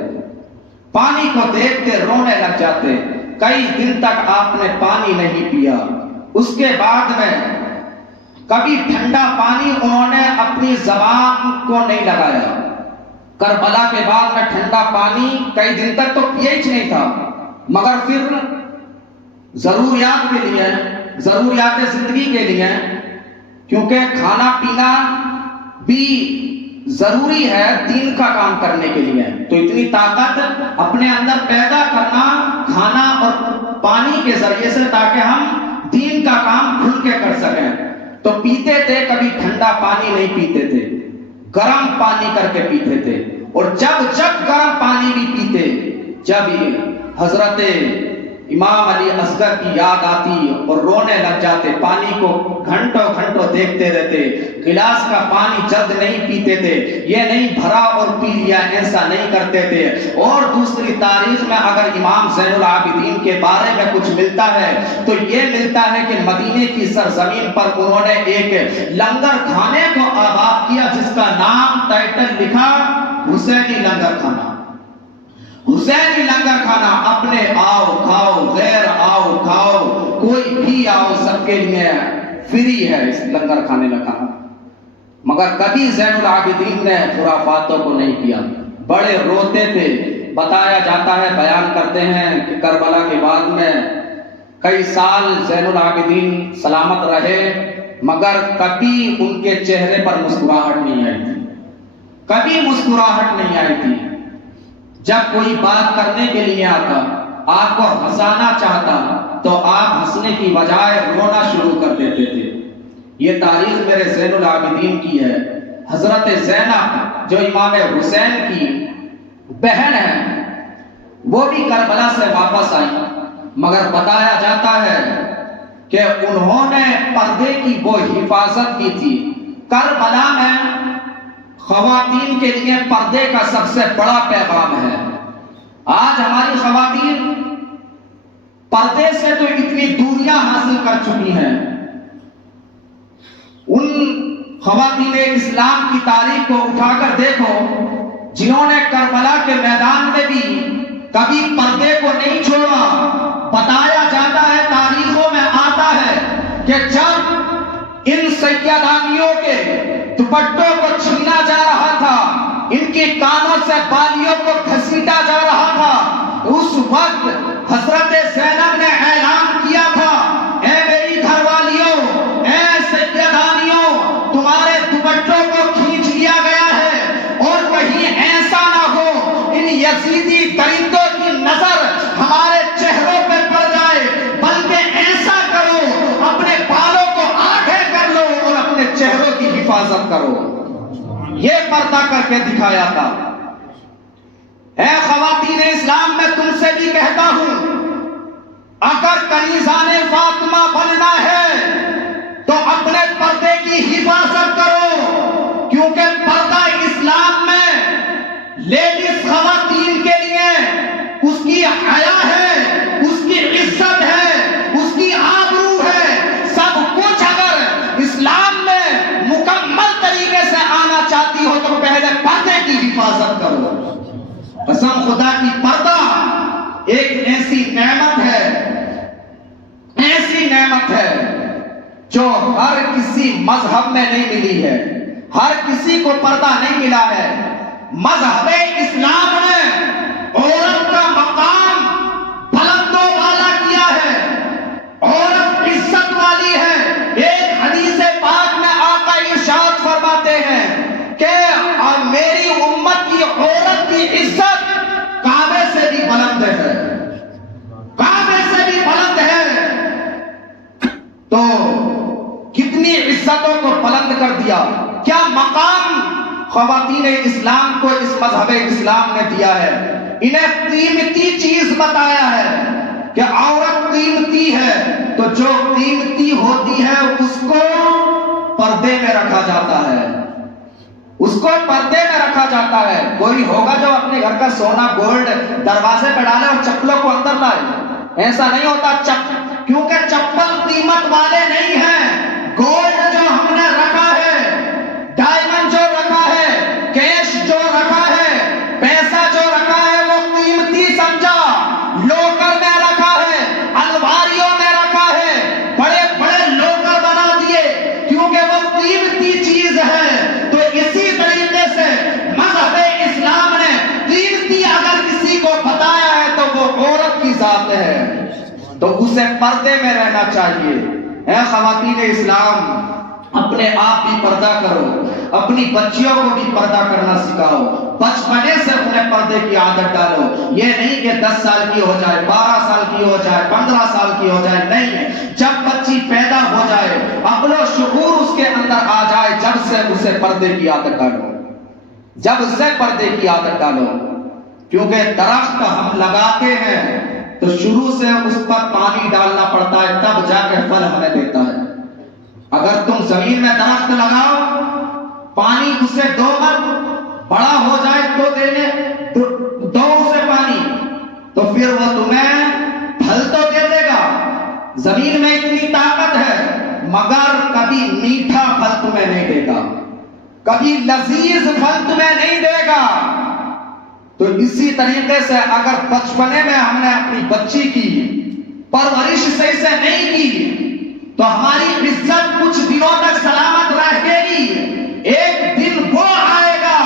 پانی کو دیکھتے رونے لگ جاتے. کئی دن تک آپ نے پانی نہیں پیا. اس کے بعد میں کبھی ٹھنڈا پانی انہوں نے اپنی زبان کو نہیں لگایا. کربلا کے بعد میں ٹھنڈا پانی کئی دن تک تو پیا ہی نہیں تھا. مگر پھر ضروریات کے لیے، ضروریات زندگی کے لیے، کیونکہ کھانا پینا بھی ضروری ہے دین کا کام کرنے کے لیے، تو اتنی طاقت اپنے اندر پیدا کرنا کھانا اور پانی کے ذریعے سے تاکہ ہم دین کا کام کھل کے کر سکیں. تو پیتے تھے، کبھی ٹھنڈا پانی نہیں پیتے تھے، گرم پانی کر کے پیتے تھے. اور جب جب گرم پانی بھی پیتے، جب حضرت امام علی اصغر کی یاد آتی اور رونے لگ جاتے. پانی کو گھنٹوں گھنٹوں دیکھتے رہتے. گلاس کا پانی جلد نہیں پیتے تھے، یہ نہیں بھرا اور پی لیا، ایسا نہیں کرتے تھے. اور دوسری تاریخ میں اگر امام زین العابدین کے بارے میں کچھ ملتا ہے تو یہ ملتا ہے کہ مدینے کی سرزمین پر انہوں نے ایک لنگر کھانے کو آباد کیا جس کا نام ٹائٹل لکھا حسینی لنگر کھانا. حسینی لنگر کھانا، اپنے آؤ کھاؤ، غیر آؤ کھاؤ، کوئی بھی آؤ، سب کے لیے فری ہے اس لنگر کھانے میں کھانا. مگر کبھی زین العابدین نے خرافاتوں کو نہیں کیا. بڑے روتے تھے. بتایا جاتا ہے، بیان کرتے ہیں کہ کربلا کے بعد میں کئی سال زین العابدین سلامت رہے مگر کبھی ان کے چہرے پر مسکراہٹ نہیں آئی تھی، کبھی مسکراہٹ نہیں آئی تھی. جب کوئی بات کرنے کے لیے آتا، آپ کو ہنسانا چاہتا تو آپ ہنسنے کی بجائے رونا شروع کر دیتے تھے. یہ تاریخ میرے زین العابدین کی ہے. حضرت زینب جو امام حسین کی بہن ہے، وہ بھی کربلا سے واپس آئیں، مگر بتایا جاتا ہے کہ انہوں نے پردے کی وہ حفاظت کی تھی۔ کربلا میں خواتین کے لیے پردے کا سب سے بڑا پیغام ہے۔ آج ہماری خواتین پردے سے تو اتنی دوریاں حاصل کر چکی ہیں۔ ان خواتین اسلام کی تاریخ کو اٹھا کر دیکھو جنہوں نے کربلا کے میدان میں بھی کبھی پردے کو نہیں چھوڑا۔ بتایا جاتا ہے، تاریخوں میں آتا ہے کہ جب ان سیدانیوں کے دوپٹوں کو چھینا جا رہا تھا، ان کی کانوں سے بالیوں کو گھسیٹا جا رہا تھا، اس وقت حضرت زینب نے اعلان کیا تھا، اے میری گھر والیوں، اے سیدانیوں، تمہارے دوپٹوں کو کھینچ لیا گیا ہے اور کہیں ایسا نہ ہو ان یزیدی درندوں کی نظر ہمارے چہروں پہ پڑ جائے، بلکہ ایسا کرو اپنے بالوں کو آگے کر لو اور اپنے چہروں کی حفاظت کرو۔ یہ پردہ کر کے دکھایا تھا۔ اے خواتین اسلام، میں تم سے بھی کہتا ہوں، اگر کنیزان فاطمہ بننا ہے تو اپنے پردے کی حفاظت کرو، کیونکہ پردہ اسلام میں لیڈیز خواتین کے لیے اس کی حیا ہے، اس کی عزت ہے، اس کی آبرو ہے، سب کچھ۔ اگر اسلام میں مکمل طریقے سے آنا چاہتی ہو تو پہلے پردے کی حفاظت کرو۔ قسم خدا کی، پردہ ایک ایسی نعمت ہے، ایسی نعمت ہے جو ہر کسی مذہب میں نہیں ملی ہے، ہر کسی کو پردہ نہیں ملا ہے۔ مذہب اسلام نے عورت کا مقام بلند و بالا کیا ہے، عورت عزت والی ہے۔ ایک حدیث پاک میں آقا ارشاد فرماتے ہیں کہ میری امت کی عورت کی عزت کعبے سے بھی بلند ہے، کعبے سے بھی بلند ہے۔ تو کتنی عزتوں کو بلند کر دیا، کیا مقام خواتین اسلام کو اس مذہب اسلام نے دیا ہے۔ انہیں قیمتی چیز بتایا ہے کہ عورت قیمتی ہے، تو جو قیمتی ہوتی ہے اس کو پردے میں رکھا جاتا ہے، اس کو پردے میں رکھا جاتا ہے۔ کوئی ہوگا جو اپنے گھر کا سونا گولڈ دروازے پہ ڈالے اور چپلوں کو اندر لائے، ایسا نہیں ہوتا۔ کیونکہ چپل قیمت والے نہیں ہیں، گولڈ جو ہم نے رکھا ہے، ڈائمنڈ جو رکھا ہے، کیش جو رکھا ہے، پیسہ جو رکھا ہے، وہ قیمتی سمجھا، لوکر میں رکھا ہے، الماریوں میں رکھا ہے، بڑے بڑے لوکر بنا دیے کیونکہ وہ قیمتی چیز ہے۔ تو اسی طریقے سے مذہب اسلام نے قیمتی اگر کسی کو بتایا ہے تو وہ عورت کی ذات ہے، تو اسے پردے میں رہنا چاہیے۔ اے خواتین اسلام، اپنے آپ بھی پردہ کرو، اپنی بچیوں کو بھی پردہ کرنا سکھاؤ، بچپنے سے انہیں پردے کی عادت ڈالو۔ یہ نہیں کہ 10 سال کی ہو جائے، 12 سال کی ہو جائے، 15 سال کی ہو جائے، نہیں، جب بچی پیدا ہو جائے، عقل و شعور اس کے اندر آ جائے، جب سے اسے پردے کی عادت ڈالو، جب سے پردے کی عادت ڈالو۔ کیونکہ درخت ہم لگاتے ہیں تو شروع سے اس پر پانی ڈالنا پڑتا ہے، تب جا کے پھل ہمیں دیتا ہے۔ اگر تم زمین میں درخت لگاؤ، پانی اسے دو مت، بڑا ہو جائے تو دو اسے پانی، تو پھر وہ تمہیں پھل تو دے دے گا۔ زمین میں اتنی طاقت ہے، مگر کبھی میٹھا پھل تمہیں نہیں دے گا، کبھی لذیذ پھل تمہیں نہیں دے گا۔ تو اسی طریقے سے اگر بچپنے میں ہم نے اپنی بچی کی پرورش صحیح سے نہیں کی تو ہماری عزت کچھ دنوں تک سلامت رہے گی۔ ایک دن وہ آئے گا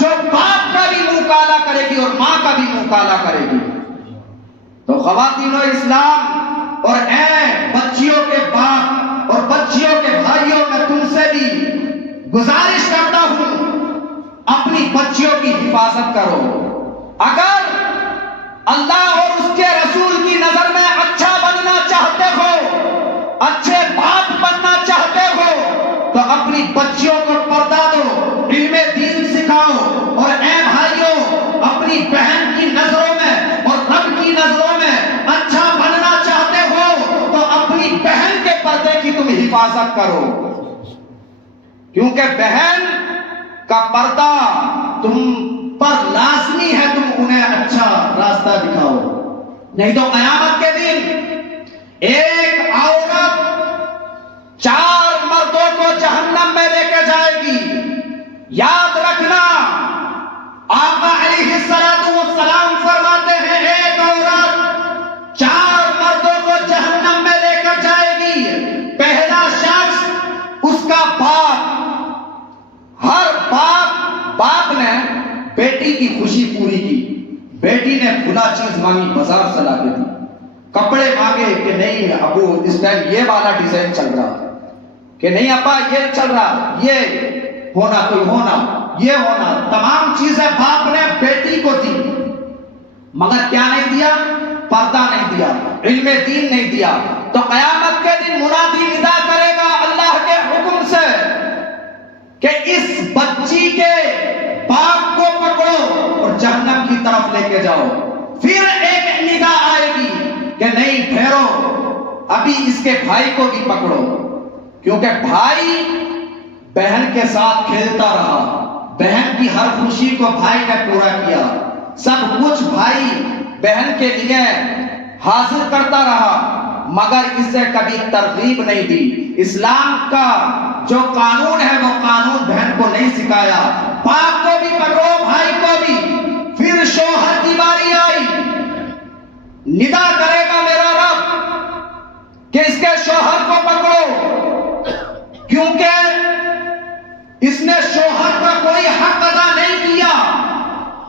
جو باپ کا بھی منہ کالا کرے گی اور ماں کا بھی منہ کالا کرے گی۔ تو خواتین اسلام اور اے بچیوں کے باپ اور بچیوں کے بھائیوں، میں تم سے بھی گزارش کرتا ہوں، اپنی بچیوں کی حفاظت کرو۔ اگر اللہ اور اس کے رسول کی نظر میں اچھا بننا چاہتے ہو، اچھے باپ بننا چاہتے ہو، تو اپنی بچیوں کو پردہ دو، علم دین سکھاؤ، اور اے بھائیوں، اپنی بہن کی نظروں میں اور حفاظت کرو، کیونکہ بہن کا پردہ تم پر لازمی ہے، تم انہیں اچھا راستہ دکھاؤ، نہیں تو قیامت کے دن ایک عورت 4 مردوں کو جہنم میں لے کے جائے گی۔ یاد رکھنا، آقا علیہ السلام فرماتے ہیں ایک عورت 4 مردوں کو جہنم میں لے کر جائے گی۔ پہلا شخص اس کا باپ۔ ہر باپ نے بیٹی کی خوشی پوری کی، بیٹی نے کھلا چیز مانگی، بازار سے لا کے دی، کپڑے مانگے کہ نہیں ابو اس ٹائم یہ والا ڈیزائن چل رہا، کہ نہیں ابا یہ چل رہا، یہ ہونا کوئی ہونا، یہ ہونا، تمام چیزیں باپ نے بیٹی کو دی، مگر کیا نہیں دیا؟ پردہ نہیں دیا، علم دین نہیں دیا۔ تو قیامت کے دن منادی ندا کرے گا اللہ کے حکم سے کہ اس بچی کے باپ کو پکڑو اور جہنم کی طرف لے کے جاؤ۔ پھر ایک ندا آئے گی کہ نہیں ٹھہرو، ابھی اس کے بھائی کو بھی پکڑو، کیونکہ بھائی بہن کے ساتھ کھیلتا رہا، بہن کی ہر خوشی کو بھائی نے پورا کیا، سب کچھ بھائی بہن کے لیے حاضر کرتا رہا، مگر اسے کبھی ترغیب نہیں دی۔ اسلام کا جو قانون ہے وہ قانون بہن کو نہیں سکھایا۔ باپ کو بھی پکڑو، بھائی کو بھی۔ پھر شوہر کی باری آئی، ندا کرے گا میرا رب کہ اس کے شوہر کو پکڑو، کیونکہ اس نے شوہر کا کوئی حق ادا نہیں کیا۔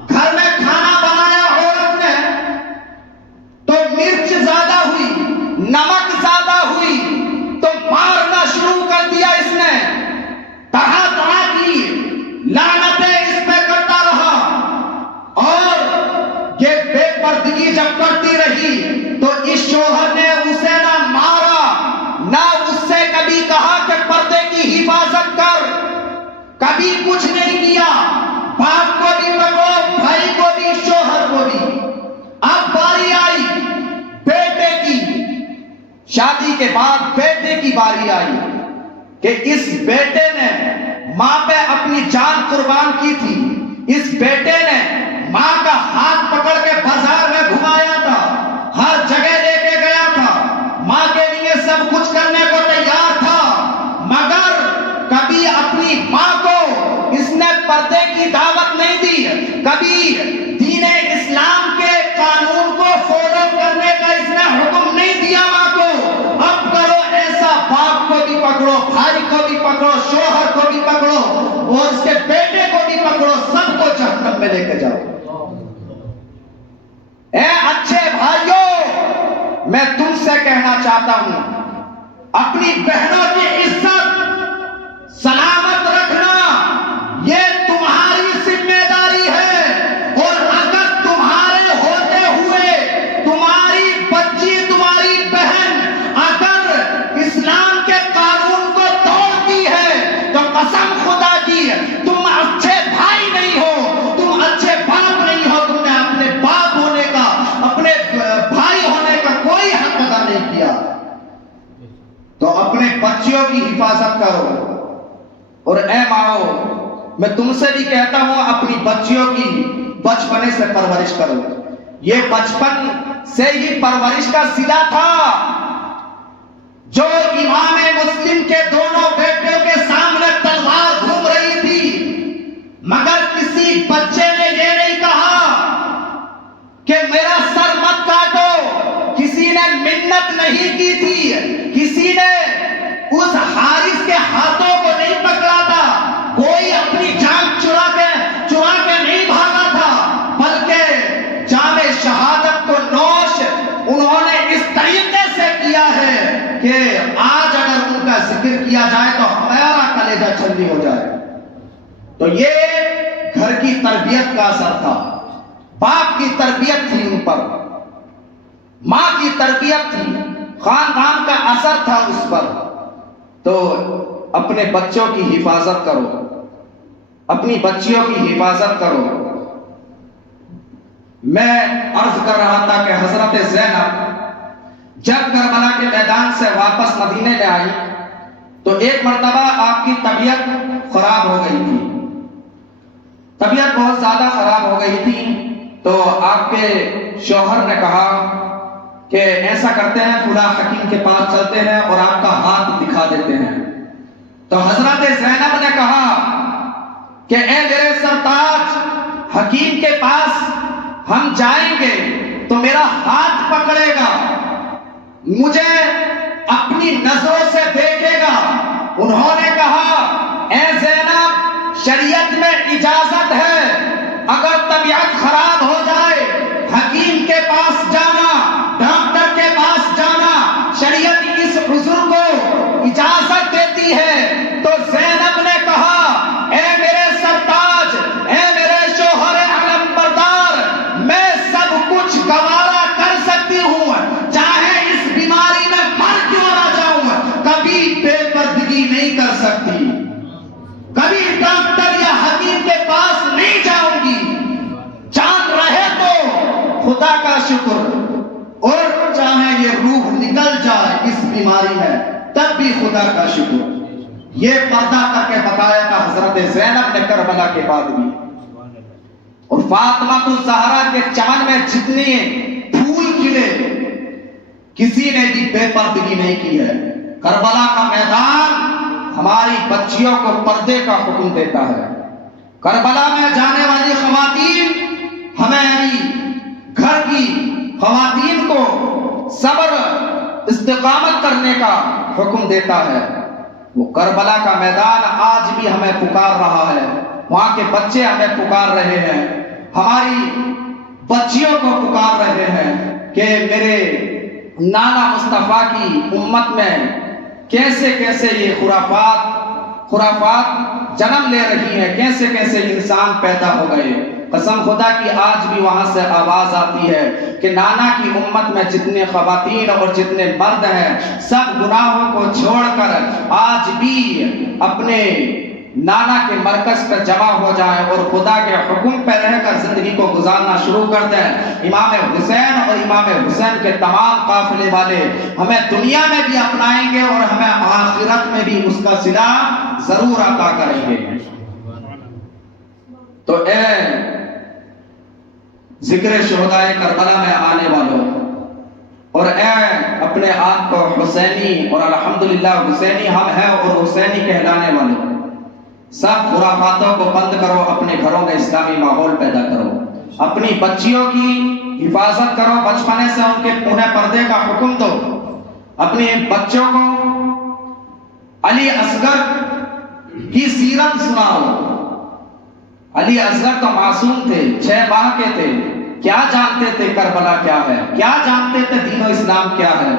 گھر میں کھانا بنایا عورت نے تو مرچ زیادہ ہوئی، نمک زیادہ ہوئی تو مارنا شروع کر دیا اس نے، طرح طرح کی لعنتیں اس پہ کرتا رہا، اور یہ بے پردگی جب کرتی رہی تو اس شوہر نے اسے نہ مارا، نہ اس سے کبھی کہا کہ پردے کی حفاظت کر، کبھی کچھ نہیں کیا۔ باپ کو بھی پکڑو، بھائی کو بھی، شوہر کو بھی۔ اب باری آئی بیٹے کی، شادی کے بعد بیٹے کی باری آئی کہ اس بیٹے نے ماں پہ اپنی جان قربان کی تھی، اس بیٹے نے ماں کا ہاتھ پکڑ کے بازار میں گھمایا تھا، ہر جگہ لے کے گیا تھا، ماں کے لیے سب کچھ کرنے کو تیار تھا، مگر کبھی اپنی ماں کو اس نے پردے کی دعوت نہیں دی، کبھی دین اسلام کے قانون کو فالو کرنے کا اس نے حکم نہیں دیا ماں کو۔ اب کرو ایسا، باپ کو بھی پکڑو، بھائی کو بھی پکڑو، شوہر کو بھی پکڑو اور اس کے بیٹے کو بھی پکڑو، سب کو جہنم میں لے کے جاؤ۔ اے اچھے بھائیوں، میں تم سے کہنا چاہتا ہوں، اپنی بہنوں کی عزت سلامت رکھنا یہ تمہاری ذمہ داری ہے، اور اگر تمہارے ہوتے ہوئے تمہاری بچی، تمہاری بہن اگر اسلام کے قانون کو توڑتی ہے تو قسم خدا کی تم اچھے بھائی نہیں ہو، تم اچھے باپ نہیں ہو، تم نے اپنے باپ ہونے کا، اپنے بھائی ہونے کا کوئی حق ادا نہیں کیا۔ تو اپنے بچیوں کی حفاظت کرو، اور اے ماؤ میں تم سے بھی کہتا ہوں اپنی بچیوں کی بچپنے سے پرورش کرو۔ یہ بچپن سے ہی پرورش کا صلہ تھا جو امام مسلم کے دونوں بیٹوں کے سامنے تلوار گھوم رہی تھی، مگر کسی بچے نے یہ نہیں کہا کہ میرا سر مت کاٹو، کسی نے منت نہیں کی تھی، کسی نے اس حارث کے ہاتھوں کو نہیں پکڑا تھا، کوئی اپنی جان چرا کے نہیں بھاگا تھا، بلکہ جام شہادت کو نوش انہوں نے اس طریقے سے کیا ہے کہ آج اگر ان کا ذکر کیا جائے تو ہمارا کلیجہ چھلنی ہو جائے۔ تو یہ گھر کی تربیت کا اثر تھا، باپ کی تربیت تھی ان پر، ماں کی تربیت تھی، خاندان کا اثر تھا اس پر۔ تو اپنے بچوں کی حفاظت کرو، اپنی بچیوں کی حفاظت کرو۔ میں عرض کر رہا تھا کہ حضرت زینب جب کربلا کے میدان سے واپس مدینے میں آئی تو ایک مرتبہ آپ کی طبیعت خراب ہو گئی تھی، طبیعت بہت زیادہ خراب ہو گئی تھی، تو آپ کے شوہر نے کہا کہ ایسا کرتے ہیں فلاں حکیم کے پاس چلتے ہیں اور آپ کا ہاتھ دکھا دیتے ہیں۔ تو حضرت زینب نے کہا کہ اے میرے سرتاج، حکیم کے پاس ہم جائیں گے تو میرا ہاتھ پکڑے گا، مجھے اپنی نظروں سے دیکھے گا۔ انہوں نے کہا اے زینب، شریعت میں اجازت ہے اگر طبیعت خراب ہو جائے حکیم کے پاس جانا، ڈاکٹر کے پاس جانا، شریعت اس عذر کو اجازت دیتی ہے۔ تو زینب نے کہا اے میرے سرتاج، اے میرے شوہر علم بردار، میں سب کچھ گوارا کر سکتی ہوں، چاہے اس بیماری میں مر کیوں نہ جاؤں، کبھی بے پردگی نہیں کر سکتی، کبھی ڈاکٹر یا حکیم کے پاس نہیں جاؤں گی، جان رہے تو خدا کا شکر، اور چاہے یہ روح نکل جائے اس بیماری میں تب بھی خدا کا شکر۔ یہ پردہ کر کے بتایا تھا حضرت زینب نے کربلا کے بعد بھی۔ اور فاطمہ الزہرا کے چمن میں جتنے پھول کھلے کسی نے بھی بے پردگی نہیں کی ہے۔ کربلا کا میدان ہماری بچیوں کو پردے کا حکم دیتا ہے۔ کربلا میں جانے والی خواتین ہماری گھر کی خواتین کو صبر استقامت کرنے کا حکم دیتا ہے۔ وہ کربلا کا میدان آج بھی ہمیں پکار رہا ہے، وہاں کے بچے ہمیں پکار رہے ہیں، ہماری بچیوں کو پکار رہے ہیں کہ میرے نانا مصطفیٰ کی امت میں کیسے کیسے یہ خرافات جنم لے رہی ہیں، کیسے کیسے انسان پیدا ہو گئے۔ قسم خدا کی آج بھی وہاں سے آواز آتی ہے کہ نانا کی امت میں جتنے خواتین اور جتنے مرد ہیں سب گناہوں کو چھوڑ کر آج بھی اپنے نانا کے مرکز پر جمع ہو جائیں اور خدا کے حکم پہ رہ کر زندگی کو گزارنا شروع کر دیں۔ امام حسین اور امام حسین کے تمام قافلے والے ہمیں دنیا میں بھی اپنائیں گے اور ہمیں آخرت میں بھی اس کا صلہ ضرور عطا کریں گے۔ تو اے ذکر شہدائے کربلا میں آنے والوں، اور اے اپنے آپ کو حسینی اور الحمدللہ حسینی ہم ہیں اور حسینی کہلانے والوں، سب خرافاتوں کو بند کرو، اپنے گھروں میں اسلامی ماحول پیدا کرو، اپنی بچیوں کی حفاظت کرو، بچپنے سے انہیں پردے کا حکم دو، اپنے بچوں کو علی اصغر کی سیرت سناؤ۔ علی اصغر تو معصوم تھے، 6 ماہ کے تھے، کیا جانتے تھے کربلا کیا ہے، کیا جانتے تھے دین و اسلام کیا ہے،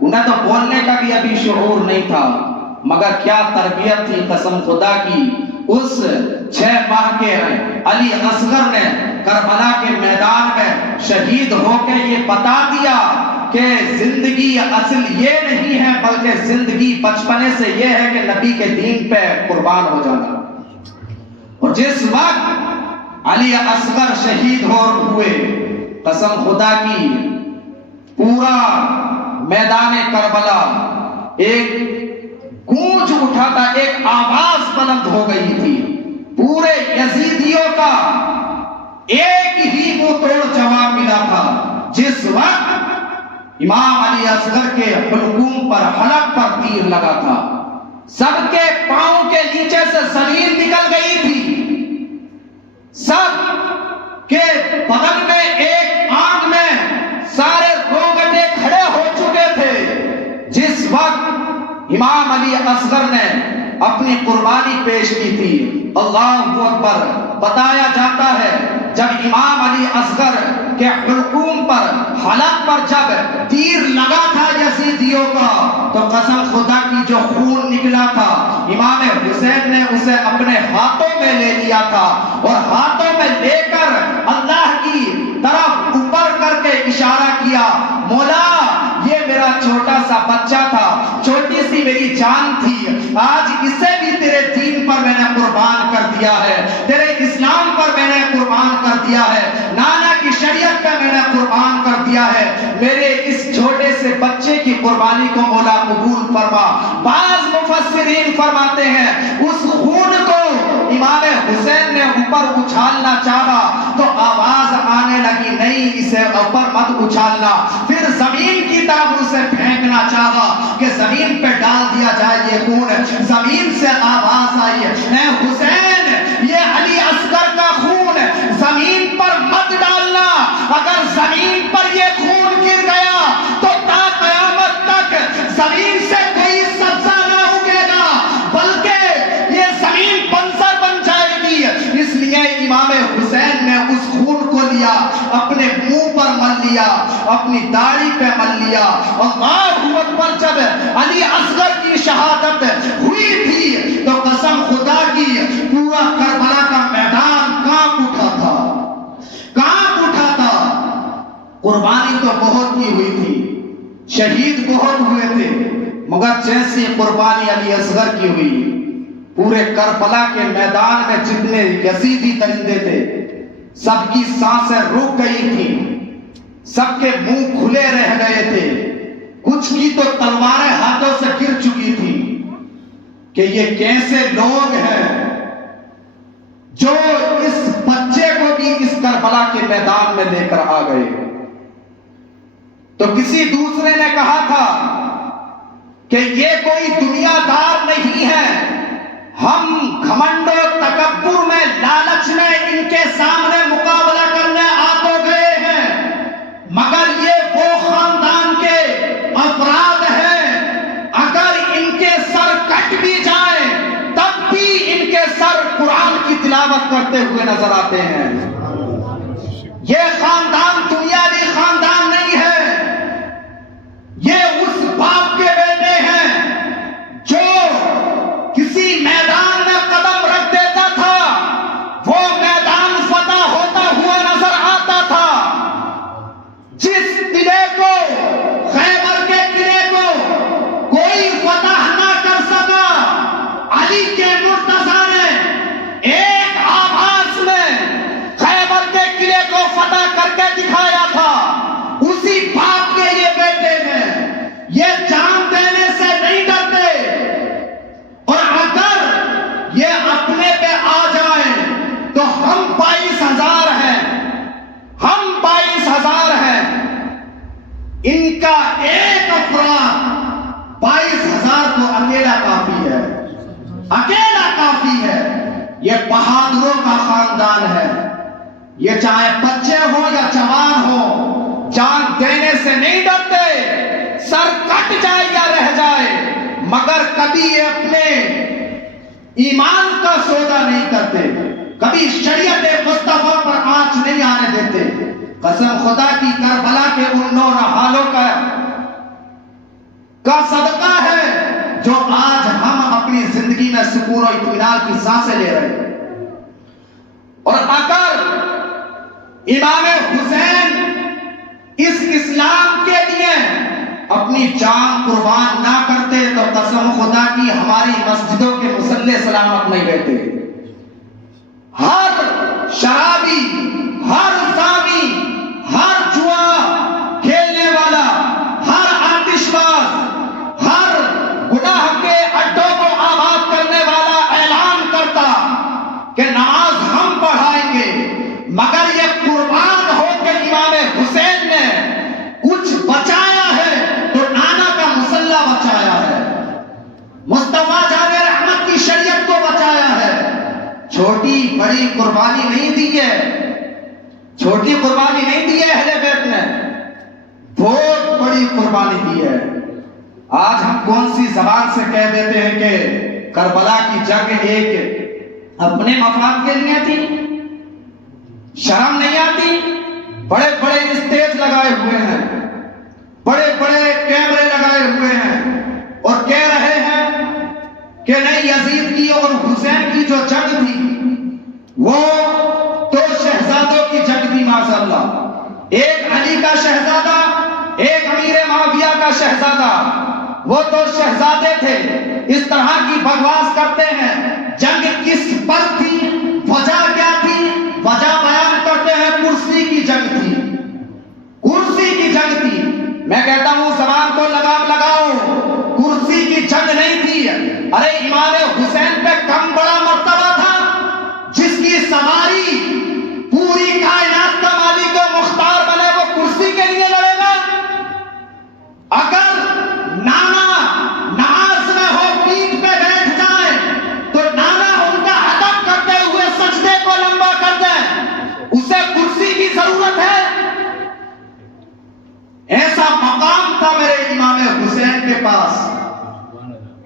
انہیں تو بولنے کا بھی ابھی شعور نہیں تھا، مگر کیا تربیت تھی قسم خدا کی۔ اس 6 ماہ کے علی اصغر نے کربلا کے میدان میں شہید ہو کے یہ بتا دیا کہ زندگی اصل یہ نہیں ہے بلکہ زندگی بچپنے سے یہ ہے کہ نبی کے دین پہ قربان ہو جانا۔ اور جس وقت علی اصغر شہید ہوئے قسم خدا کی پورا میدان کربلا ایک گونج اٹھا تھا، ایک آواز بلند ہو گئی تھی، پورے یزیدیوں کا ایک ہی منہ توڑ جواب ملا تھا۔ جس وقت امام علی اصغر کے حلقوم پر حلق پر تیر لگا تھا، سب کے پاؤں کے نیچے سے زمین نکل گئی تھی، سب کے بدن میں ایک آنکھ میں سارے روگٹے کھڑے ہو چکے تھے۔ جس وقت امام علی اصغر نے اپنی قربانی پیش کی تھی، اللہ اکبر، بتایا جاتا ہے جب امام علی اصغر کے حلقوم پر حلق پر جب تیر لگا تھا یزیدیوں کا تو قسم خدا کی جو خون نکلا تھا امام حسین نے اسے اپنے ہاتھوں میں لے لیا تھا اور ہاتھوں میں لے کر اللہ کی طرف اوپر کر کے اشارہ کیا، مولا یہ میرا چھوٹا سا بچہ تھا، چھوٹی سی میری جان تھی، آج اسے بھی تیرے دین پر میں نے قربان کر دیا ہے، تیرے اسلام پر میں نے قربان کر دیا ہے، نانا کی شریعت پہ میں نے قربان کر دیا ہے۔ میرے اس چھوٹے سے بچے کی قربانی کو مولا قبول فرما۔ بعض مفسرین فرماتے ہیں اس خون کو امام حسین نے اوپر اچھالنا چاہا تو آواز آنے لگی نہیں اسے اوپر مت اچھالنا، پھر زمین کی طرف اسے پھینکنا چاہا کہ زمین پہ ڈال دیا جائے یہ خون، زمین سے آواز آئی اے حسین یہ علی اصغر کا خون زمین پر مت ڈالنا، اگر زمین پر یہ خون گر گیا تو تا قیامت تک زمین سے کوئی سبزہ نہ اگے گا بلکہ یہ زمین بنجر بن جائے گی۔ اس لیے امام حسین نے اس خون کو لیا، اپنے منہ پر مل لیا، اپنی داڑھی پہ مل لیا۔ اللہ اکبر، جب علی اصغر کی شہادت ہوئی تھی تو قسم خدا کی پورا کربلا کا میدان کانپ اٹھا تھا، کانپ اٹھا تھا۔ قربانی تو بہت کی ہوئی تھی، شہید بہت ہوئے تھے، مگر جیسی قربانی علی اصغر کی ہوئی، پورے کربلا کے میدان میں جتنے یزیدی درندے تھے سب کی سانسیں رک گئی تھی، سب کے منہ کھلے رہ گئے تھے، کچھ کی تو تلواریں ہاتھوں سے گر چکی تھی کہ یہ کیسے لوگ ہیں جو اس بچے کو بھی اس کربلا کے میدان میں لے کر آ گئے۔ تو کسی دوسرے نے کہا تھا کہ یہ کوئی دنیا دار نہیں ہے، ہم گھمنڈ و تکبر میں، لالچ میں ان کے سامنے مقابلہ کرنے آ تو گئے ہیں، مگر یہ وہ خاندان کے افراد ہیں اگر ان کے سر کٹ بھی جائیں تب بھی ان کے سر قرآن کی تلاوت کرتے ہوئے نظر آتے ہیں۔ یہ خاندان دنیاوی خاندان نہیں ہے، یہ اس باپ کے بیٹے ہیں جو کسی میدان میں قدم رکھ دیتا تھا وہ میدان فتح ہوتا ہوا نظر آتا تھا۔ جس قلعے کو، خیبر کے قلعے کو کوئی فتح نہ کر سکا، علی کے مرتضیٰ نے ایک آواز میں خیبر کے قلعے کو فتح کر کے دکھایا تھا۔ اسی باپ کے یہ بیٹے ہیں، یہ جان دینے سے نہیں ڈرتے، اور اگر یہ اپنے پہ آ جائیں تو ہم 22,000 ہیں، ہم 22,000 ہیں، ان کا ایک افراد 22,000 کو اکیلا کافی ہے، اکیلا کافی ہے۔ یہ بہادروں کا خاندان ہے، یہ چاہے بچے ہوں یا جوان ہوں، جان دینے سے نہیں ڈرتے، سر کٹ جائے یا رہ جائے، مگر کبھی یہ اپنے ایمان کا سودا نہیں کرتے، کبھی شریعت مصطفیٰ پر آنچ نہیں آنے دیتے۔ قسم خدا کی کربلا کے ان نونہالوں کا صدقہ ہے جو آج ہم اپنی زندگی میں سکون و اطمینان کی سانسیں لے رہے ہیں۔ اور اگر امام حسین اس اسلام کے لیے اپنی جان قربان نہ کرتے تو قسم خدا کی ہماری مسجدوں کے مصلی سلامت نہیں رہتے۔ ہر شرابی، ہر زانی، ہر جوا کھیلنے والا، ہر آتش باز، ہر گناہ کے اڈوں کو آباد کرنے والا اعلان کرتا کہ نماز ہم پڑھائیں گے، مگر یہ قربان ہو کے امام حسین نے کچھ بچایا ہے تو نانا کا مسلح بچایا ہے، مصطفیٰ جان رحمت کی شریعت کو بچایا ہے۔ چھوٹی بڑی قربانی نہیں دی ہے، چھوٹی قربانی نہیں دی ہے اہل بیت نے، بہت بڑی قربانی دی ہے۔ آج ہم کون سی زبان سے کہہ دیتے ہیں کہ کربلا کی جنگ ایک اپنے مفاد کے لیے تھی، شرم نہیں آتی؟ بڑے بڑے اسٹیج لگائے ہوئے ہیں، بڑے بڑے کیمرے لگائے ہوئے ہیں اور کہہ رہے ہیں کہ نہیں یزید کی اور حسین کی جو جنگ تھی وہ تو شہزادوں کی جنگ تھی معاذ اللہ، ایک علی کا شہزادہ، ایک امیر معاویہ کا شہزادہ، وہ تو شہزادے تھے، اس طرح کی بکواس کرتے ہیں. جنگ کس پر تھی؟ وجہ کیا تھی؟ وجہ بیان کرتے ہیں کرسی کی جنگ تھی. کرسی کی جنگ تھی. میں کہتا ہوں زبان کو لگام لگاؤ، کرسی کی جنگ نہیں تھی. ارے امام حسین پہ کم بڑا مرتبہ تھا جس کی سواری پوری کائنات کا مالک و مختار بنے، وہ کرسی کے لیے لڑے گا؟ اگر نانا نماز میں ہو پیٹھ پہ بیٹھ جائیں تو نانا ان کا ادب کرتے ہوئے سجدے کو لمبا کر دیں، اسے کرسی کی ضرورت ہے؟ ایسا مقام تھا میرے امام حسین کے پاس،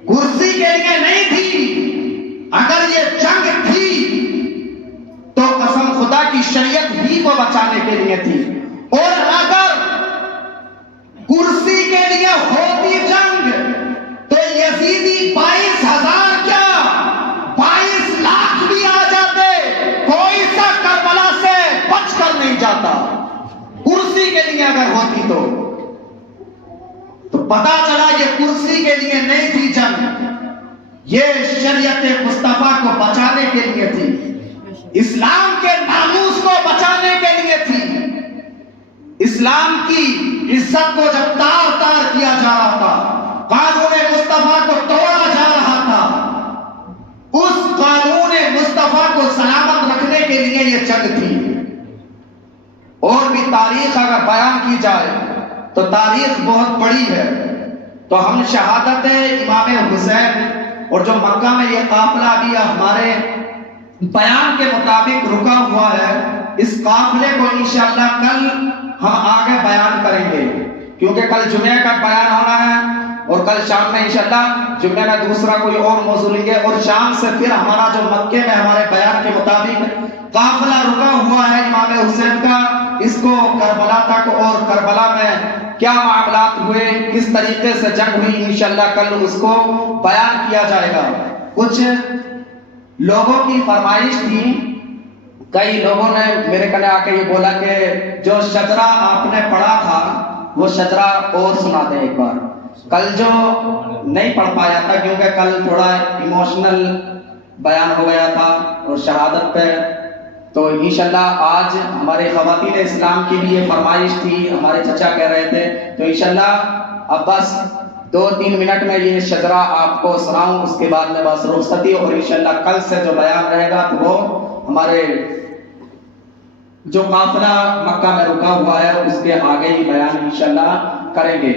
کرسی کے لیے نہیں تھی. اگر یہ جنگ تھی تو قسم خدا کی شریعت ہی کو بچانے کے لیے تھی. اور اگر کرسی کے لیے ہوتی جنگ تو یزیدی 22,000 کیا 22 لاکھ بھی آ جاتے، کوئی سا کربلا سے بچ کر نہیں جاتا. کرسی کے لیے اگر ہوتی تو پتا چلا یہ کرسی کے لیے نہیں تھی جنگ، یہ شریعت مصطفیٰ کو بچانے کے لیے تھی، اسلام کے ناموس کو بچانے کے لیے تھی. اسلام کی عزت کو جب تار تار کیا جا رہا تھا، قانون مصطفیٰ کو توڑا جا رہا تھا، اس قانون مصطفیٰ کو سلامت رکھنے کے لیے یہ جنگ تھی. اور بھی تاریخ اگر بیان کی جائے تو تاریخ بہت بڑی ہے. تو ہم شہادت امام حسین اور جو مکہ میں یہ قافلہ ابھی ہمارے بیان کے مطابق رکا ہوا ہے، اس قافلے کو انشاءاللہ کل ہم آگے بیان کریں گے، کیونکہ کل جمعہ کا بیان ہونا ہے اور کل شام میں انشاءاللہ جمعہ میں دوسرا کوئی اور موضوع لیں گے، اور شام سے پھر ہمارا جو مکے میں ہمارے بیان کے مطابق قافلہ رکا ہوا ہے امام حسین کا، اس کو کربلا تک اور کربلا میں کیا معاملات ہوئے، کس طریقے سے جنگ ہوئی، انشاءاللہ کل اس کو بیان کیا جائے گا. کچھ لوگوں کی فرمائش تھی، کئی لوگوں نے میرے کنے آ کے یہ بولا کہ جو شجرہ آپ نے پڑھا تھا وہ شجرہ اور سنا دیں ایک بار. کل جو نہیں پڑھ پایا تھا کیونکہ کل تھوڑا ایموشنل بیان ہو گیا تھا اور شہادت پہ، تو انشاءاللہ آج ہمارے خواتین اسلام کی بھی یہ فرمائش تھی، ہمارے چچا کہہ رہے تھے، تو انشاءاللہ اب بس 2-3 منٹ میں یہ شجرہ آپ کو سناؤں، اس کے بعد میں بس رخصتی، اور انشاءاللہ کل سے جو بیان رہے گا تو وہ ہمارے جو قافلہ مکہ میں رکا ہوا ہے اس کے آگے ہی بیان انشاءاللہ کریں گے.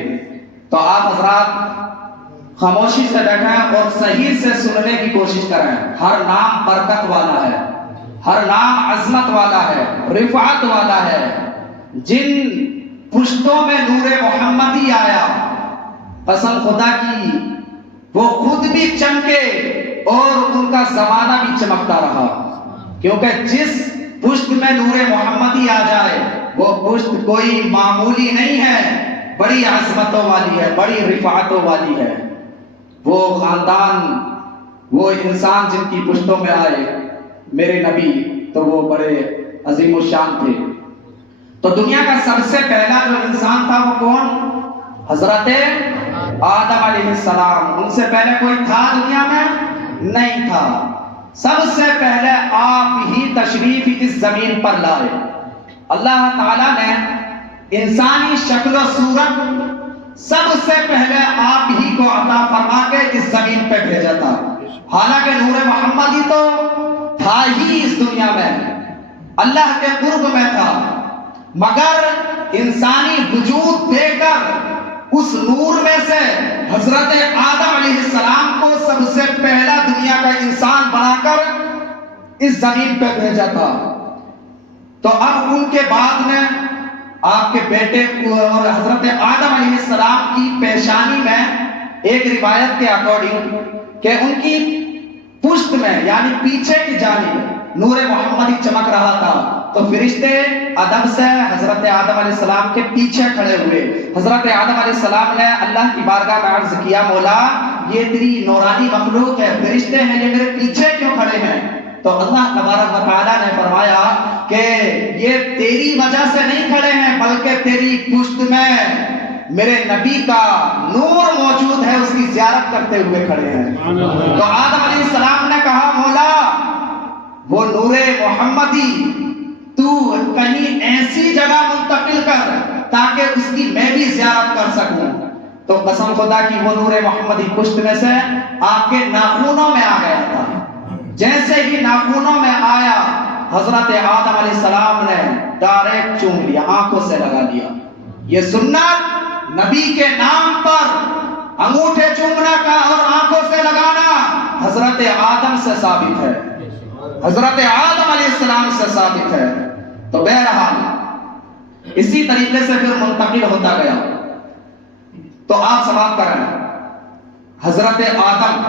تو آپ حضرات خاموشی سے بیٹھیں اور صحیح سے سننے کی کوشش کریں. ہر نام برکت والا ہے، ہر نام عظمت والا ہے، رفعت والا ہے. جن پشتوں میں نور محمدی آیا، قسم خدا کی وہ خود بھی چمکے اور ان کا زمانہ بھی چمکتا رہا، کیونکہ جس پشت میں نور محمدی آ جائے وہ پشت کوئی معمولی نہیں ہے، بڑی عظمتوں والی ہے، بڑی رفعتوں والی ہے. وہ خاندان، وہ انسان جن کی پشتوں میں آئے میرے نبی، تو وہ بڑے عظیم الشان تھے. تو دنیا کا سب سے پہلا جو انسان تھا وہ کون؟ حضرت آدم علیہ السلام. ان سے پہلے کوئی تھا دنیا میں؟ نہیں تھا. سب سے پہلے آپ ہی تشریف اس زمین پر لائے. اللہ تعالیٰ نے انسانی شکل و صورت سب سے پہلے آپ ہی کو عطا فرما کے اس زمین پہ بھیجا تھا. حالانکہ نور محمدی تو تھا ہی اس دنیا میں، اللہ کے قرب میں تھا، مگر انسانی وجود دے کر اس نور میں سے حضرت آدم علیہ السلام کو سب سے پہلا دنیا کا انسان بنا کر اس زمین پہ بھیجا تھا. تو اب ان کے بعد میں آپ کے بیٹے اور حضرت آدم علیہ السلام کی پیشانی میں ایک روایت کے اکارڈنگ کہ ان کی پشت میں یعنی پیچھے کی جانب نور محمدی چمک رہا تھا، تو فرشتے ادب سے حضرت آدم علیہ السلام کے پیچھے کھڑے ہوئے. حضرت آدم علیہ السلام نے اللہ کی بارگاہ میں عرض کیا، مولا یہ تیری نورانی مخلوق ہے، فرشتے ہیں، یہ میرے پیچھے کیوں کھڑے ہیں؟ تو اللہ تبارک و تعالیٰ نے فرمایا کہ یہ تیری وجہ سے نہیں کھڑے ہیں، بلکہ تیری پشت میں میرے نبی کا نور موجود ہے، اس کی زیارت کرتے ہوئے کھڑے ہیں۔ تو آدم علیہ السلام نے کہا مولا وہ نور محمدی تو کہیں ایسی جگہ منتقل کر تاکہ اس کی میں بھی زیارت کر سکوں۔ تو قسم خدا کی وہ نور محمدی پشت میں سے آپ کے ناخونوں میں آ گیا تھا۔ جیسے ہی ناخونوں میں آیا حضرت آدم علیہ السلام نے ڈائریکٹ چوم لیا، آنکھوں سے لگا لیا۔ یہ سنت نبی کے نام پر انگوٹھے چومنا کا اور آنکھوں سے لگانا حضرت آدم سے ثابت ہے، حضرت آدم علیہ السلام سے ثابت ہے۔ تو بہرحال اسی طریقے سے پھر منتقل ہوتا گیا۔ تو آپ سماعت کریں، حضرت آدم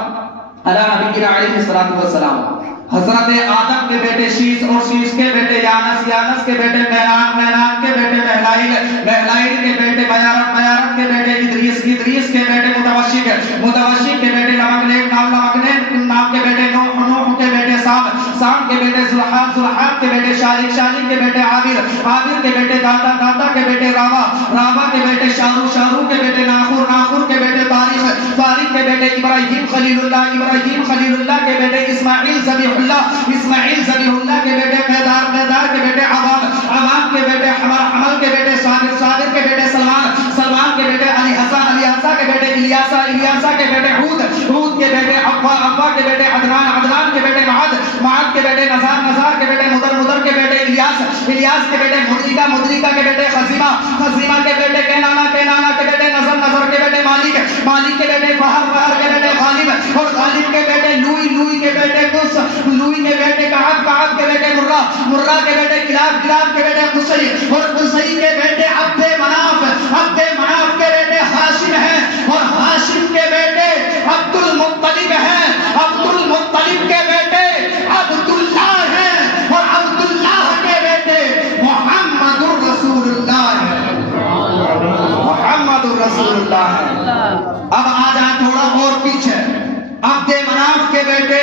علیہ نبی علیہ السلام، حضرت آدم کے بیٹے شیش اور شیش کے بیٹے یانس، یانس کے بیٹے مینان، مینان کے بیٹے مہلائل، مہلائل کے بیٹے بیارت، بیارت کے بیٹے ادریس، ادریس کے بیٹے متوشق، متوشق کے بیٹے لمکنین، لمکنین نام کے بیٹے نوح، نوح کے بیٹے سام، سام کے بیٹے زلحاد، زلحاد کے بیٹے شالک، شالک کے بیٹے عابر، عابر کے بیٹے داتا، داتا کے بیٹے راوا، راوا کے بیٹے شارو، شارو کے بیٹے ناخور، ناخور کے بیٹے طارق، طارق کے بیٹے ابراہیم خلیل اللہ، ابراہیم خلیل اللہ کے بیٹے اسماعیل ذبیح اللہ، اسماعیل ذبیح اللہ کے بیٹے قیدار، قیدار کے بیٹے عوام، عوام کے بیٹے حمل، حمل کے بیٹے صابر، صابر کے بیٹے سلمان، سلمان کے بیٹے علی حسن، علی حسن کے بیٹے الیاسا، الیاسا کے بیٹے حود، حود کے بیٹے ابا، ابا کے بیٹے عدنان، عدنان کے بیٹے معد، معد کے بیٹے نزار، نزار کے بیٹے مدر، مدر کے بیٹے الیاس، الیاس کے بیٹے مدرکہ، مدرکہ کے بیٹے خزیمہ، خزیمہ کے بیٹے کینانا، کینانا کے بیٹے نظر، نظر کے بیٹے مالک، مالک کے بیٹے فہر، فہر کے بیٹے غالب، اور غالب کے بیٹے لوئی، لوئی کے بیٹے قص، لوئی کے بیٹے کعب، کعب کے بیٹے مرہ، مرہ کے بیٹے کلاب، کلاب کے بیٹے قصی، اور قصی کے بیٹے عبد مناف، عبد مناف کے بیٹے ہاشم ہیں، اور ہاشم کے بیٹے عبد المطلب ہیں، عبد المطلب کے بیٹے عبداللہ ہیں، اور عبداللہ کے بیٹے محمد الرسول اللہ ہیں، محمد الرسول اللہ ہے۔ اب آ جائیں تھوڑا اور پیچھے، عبد مناف کے بیٹے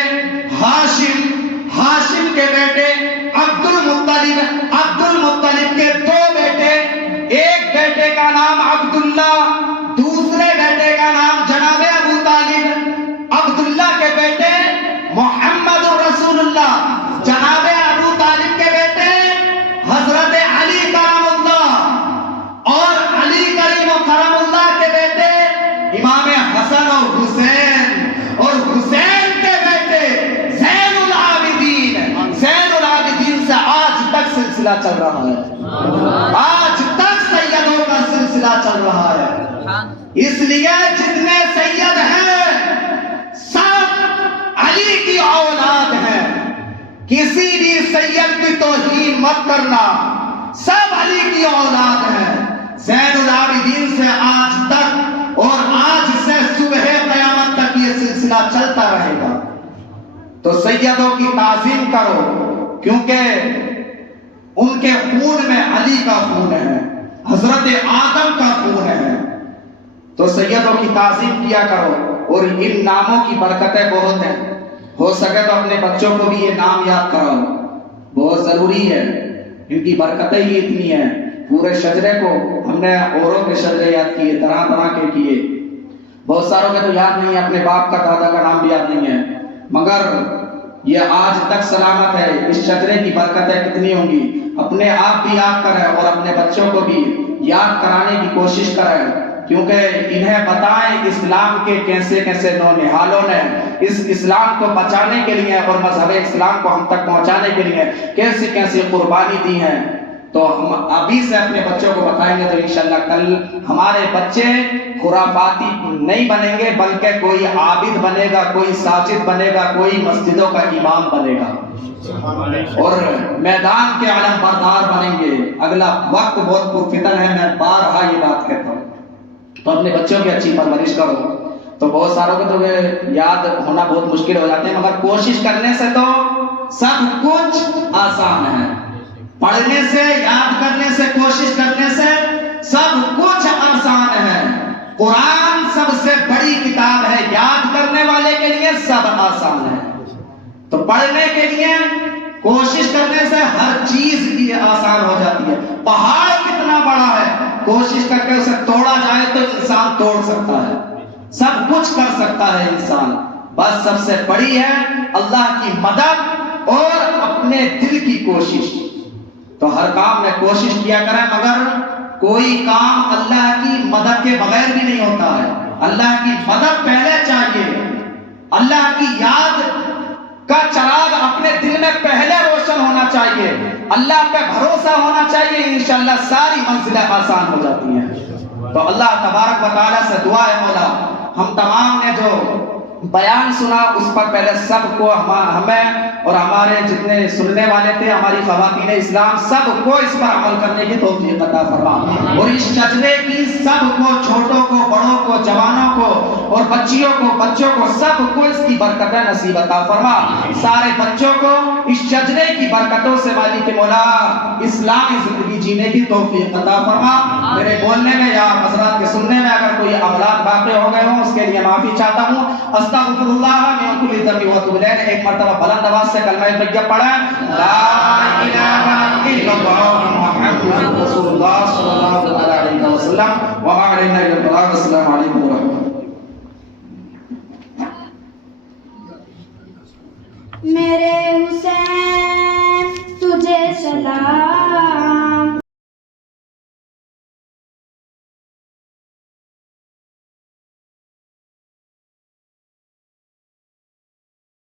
ہاشم، ہاشم کے بیٹے عبد المطلب، عبد المطلب کے دو بیٹے، ایک بیٹے کا نام عبداللہ، دوسرے بیٹے کا نام جناب ابو طالب۔ عبداللہ کے بیٹے محمد الرسول اللہ، جناب ابو طالب کے بیٹے حضرت علی کرم اللہ، اور علی کریم و کرم اللہ کے بیٹے امام حسن اور حسین، اور حسین کے بیٹے زین العابدین، زین العابدین سے آج تک سلسلہ چل رہا ہے، آج تک سیدوں کا سلسلہ چل رہا ہے۔ اس لیے جتنے سید ہیں سب علی کی اولاد ہیں، کسی بھی سید کی توہین مت کرنا، سب علی کی اولاد ہیں، زین العابدین سے آج تک، اور آج سے صبح قیامت تک یہ سلسلہ چلتا رہے گا۔ تو سیدوں کی تعظیم کرو، کیونکہ ان کے خون میں علی کا خون ہے، حضرت آدم کا خون ہے۔ تو سیدوں کی تعظیم کیا کرو، اور ان ناموں کی برکتیں بہت ہیں، ہو سکے تو اپنے بچوں کو بھی یہ نام یاد کراؤ، بہت ضروری ہے، ان کی برکتیں ہی اتنی ہیں۔ پورے شجرے کو ہم نے اوروں کے شجرے یاد کیے، طرح طرح کے کیے، بہت ساروں کے تو یاد نہیں ہے، اپنے باپ کا دادا کا نام بھی یاد نہیں ہے، مگر یہ آج تک سلامت ہے۔ اس شجرے کی برکتیں کتنی ہوں گی، اپنے آپ بھی یاد کریں اور اپنے بچوں کو بھی یاد کرانے کی کوشش کریں، کیونکہ انہیں بتائیں اسلام کے کیسے کیسے نونہالوں نے اس اسلام کو بچانے کے لیے اور مذہب اسلام کو ہم تک پہنچانے کے لیے کیسی کیسی قربانی دی ہیں۔ تو ہم ابھی سے اپنے بچوں کو بتائیں گے تو انشاءاللہ کل ہمارے بچے خرافاتی نہیں بنیں گے، بلکہ کوئی عابد بنے گا، کوئی ساجد بنے گا، کوئی مسجدوں کا امام بنے گا، اور میدان کے علم بردار بنیں گے۔ اگلا وقت بہت پرفتن ہے، میں بارہا یہ بات کہتا ہوں، تو اپنے بچوں کی اچھی پرورش کرو۔ تو بہت ساروں کو تو یاد ہونا بہت مشکل ہو جاتے ہیں، مگر کوشش کرنے سے تو سب کچھ آسان ہے، پڑھنے سے، یاد کرنے سے، کوشش کرنے سے سب کچھ آسان ہے۔ قرآن سب سے بڑی کتاب ہے، یاد کرنے والے کے لیے سب آسان ہے، تو پڑھنے کے لیے کوشش کرنے سے ہر چیز کی آسان ہو جاتی ہے۔ پہاڑ کتنا بڑا ہے، کوشش کر کے اسے توڑا جائے تو انسان توڑ سکتا ہے، سب کچھ کر سکتا ہے انسان، بس سب سے بڑی ہے اللہ کی مدد اور اپنے دل کی کوشش۔ تو ہر کام میں کوشش کیا کریں، مگر کوئی کام اللہ کی مدد کے بغیر بھی نہیں ہوتا ہے، اللہ کی مدد پہلے چاہیے، اللہ کی یاد کا چراغ اپنے دل میں پہلے روشن ہونا چاہیے، اللہ پہ بھروسہ ہونا چاہیے، انشاءاللہ ساری منزلیں آسان ہو جاتی ہیں۔ تو اللہ تبارک و تعالیٰ سے دعا ہے مولا ہم تمام نے جو بیان سنا اس پر پہلے سب کو ہمیں اور ہمارے جتنے سننے والے تھے، ہماری خواتین اسلام، سب کو اس پر عمل کرنے کی توفیق عطا فرما، اور اس شجرے کی سب کو، چھوٹوں کو، بڑوں کو، جوانوں کو اور بچیوں کو، بچوں کو، سب کو اس کی برکتیں نصیب عطا فرما، سارے بچوں کو اس شجرے کی برکتوں سے مالک مولا اسلامی زندگی جینے کی توفیق عطا فرما۔ میرے بولنے میں یا حضرات کے سننے میں اگر کوئی اولاد باقی ہو گئے ہوں اس کے لیے معافی چاہتا ہوں۔ استغفر اللہ من کل ذنب واتوب الیہ۔ ایک مرتبہ بلند آواز سے کلمہ طیبہ پڑھیں، لا الہ الا اللہ محمد رسول اللہ صلی اللہ علیہ وسلم۔ وما علینا الا البلاغ۔ السلام علیکم ورحمۃ اللہ۔ میرے حسین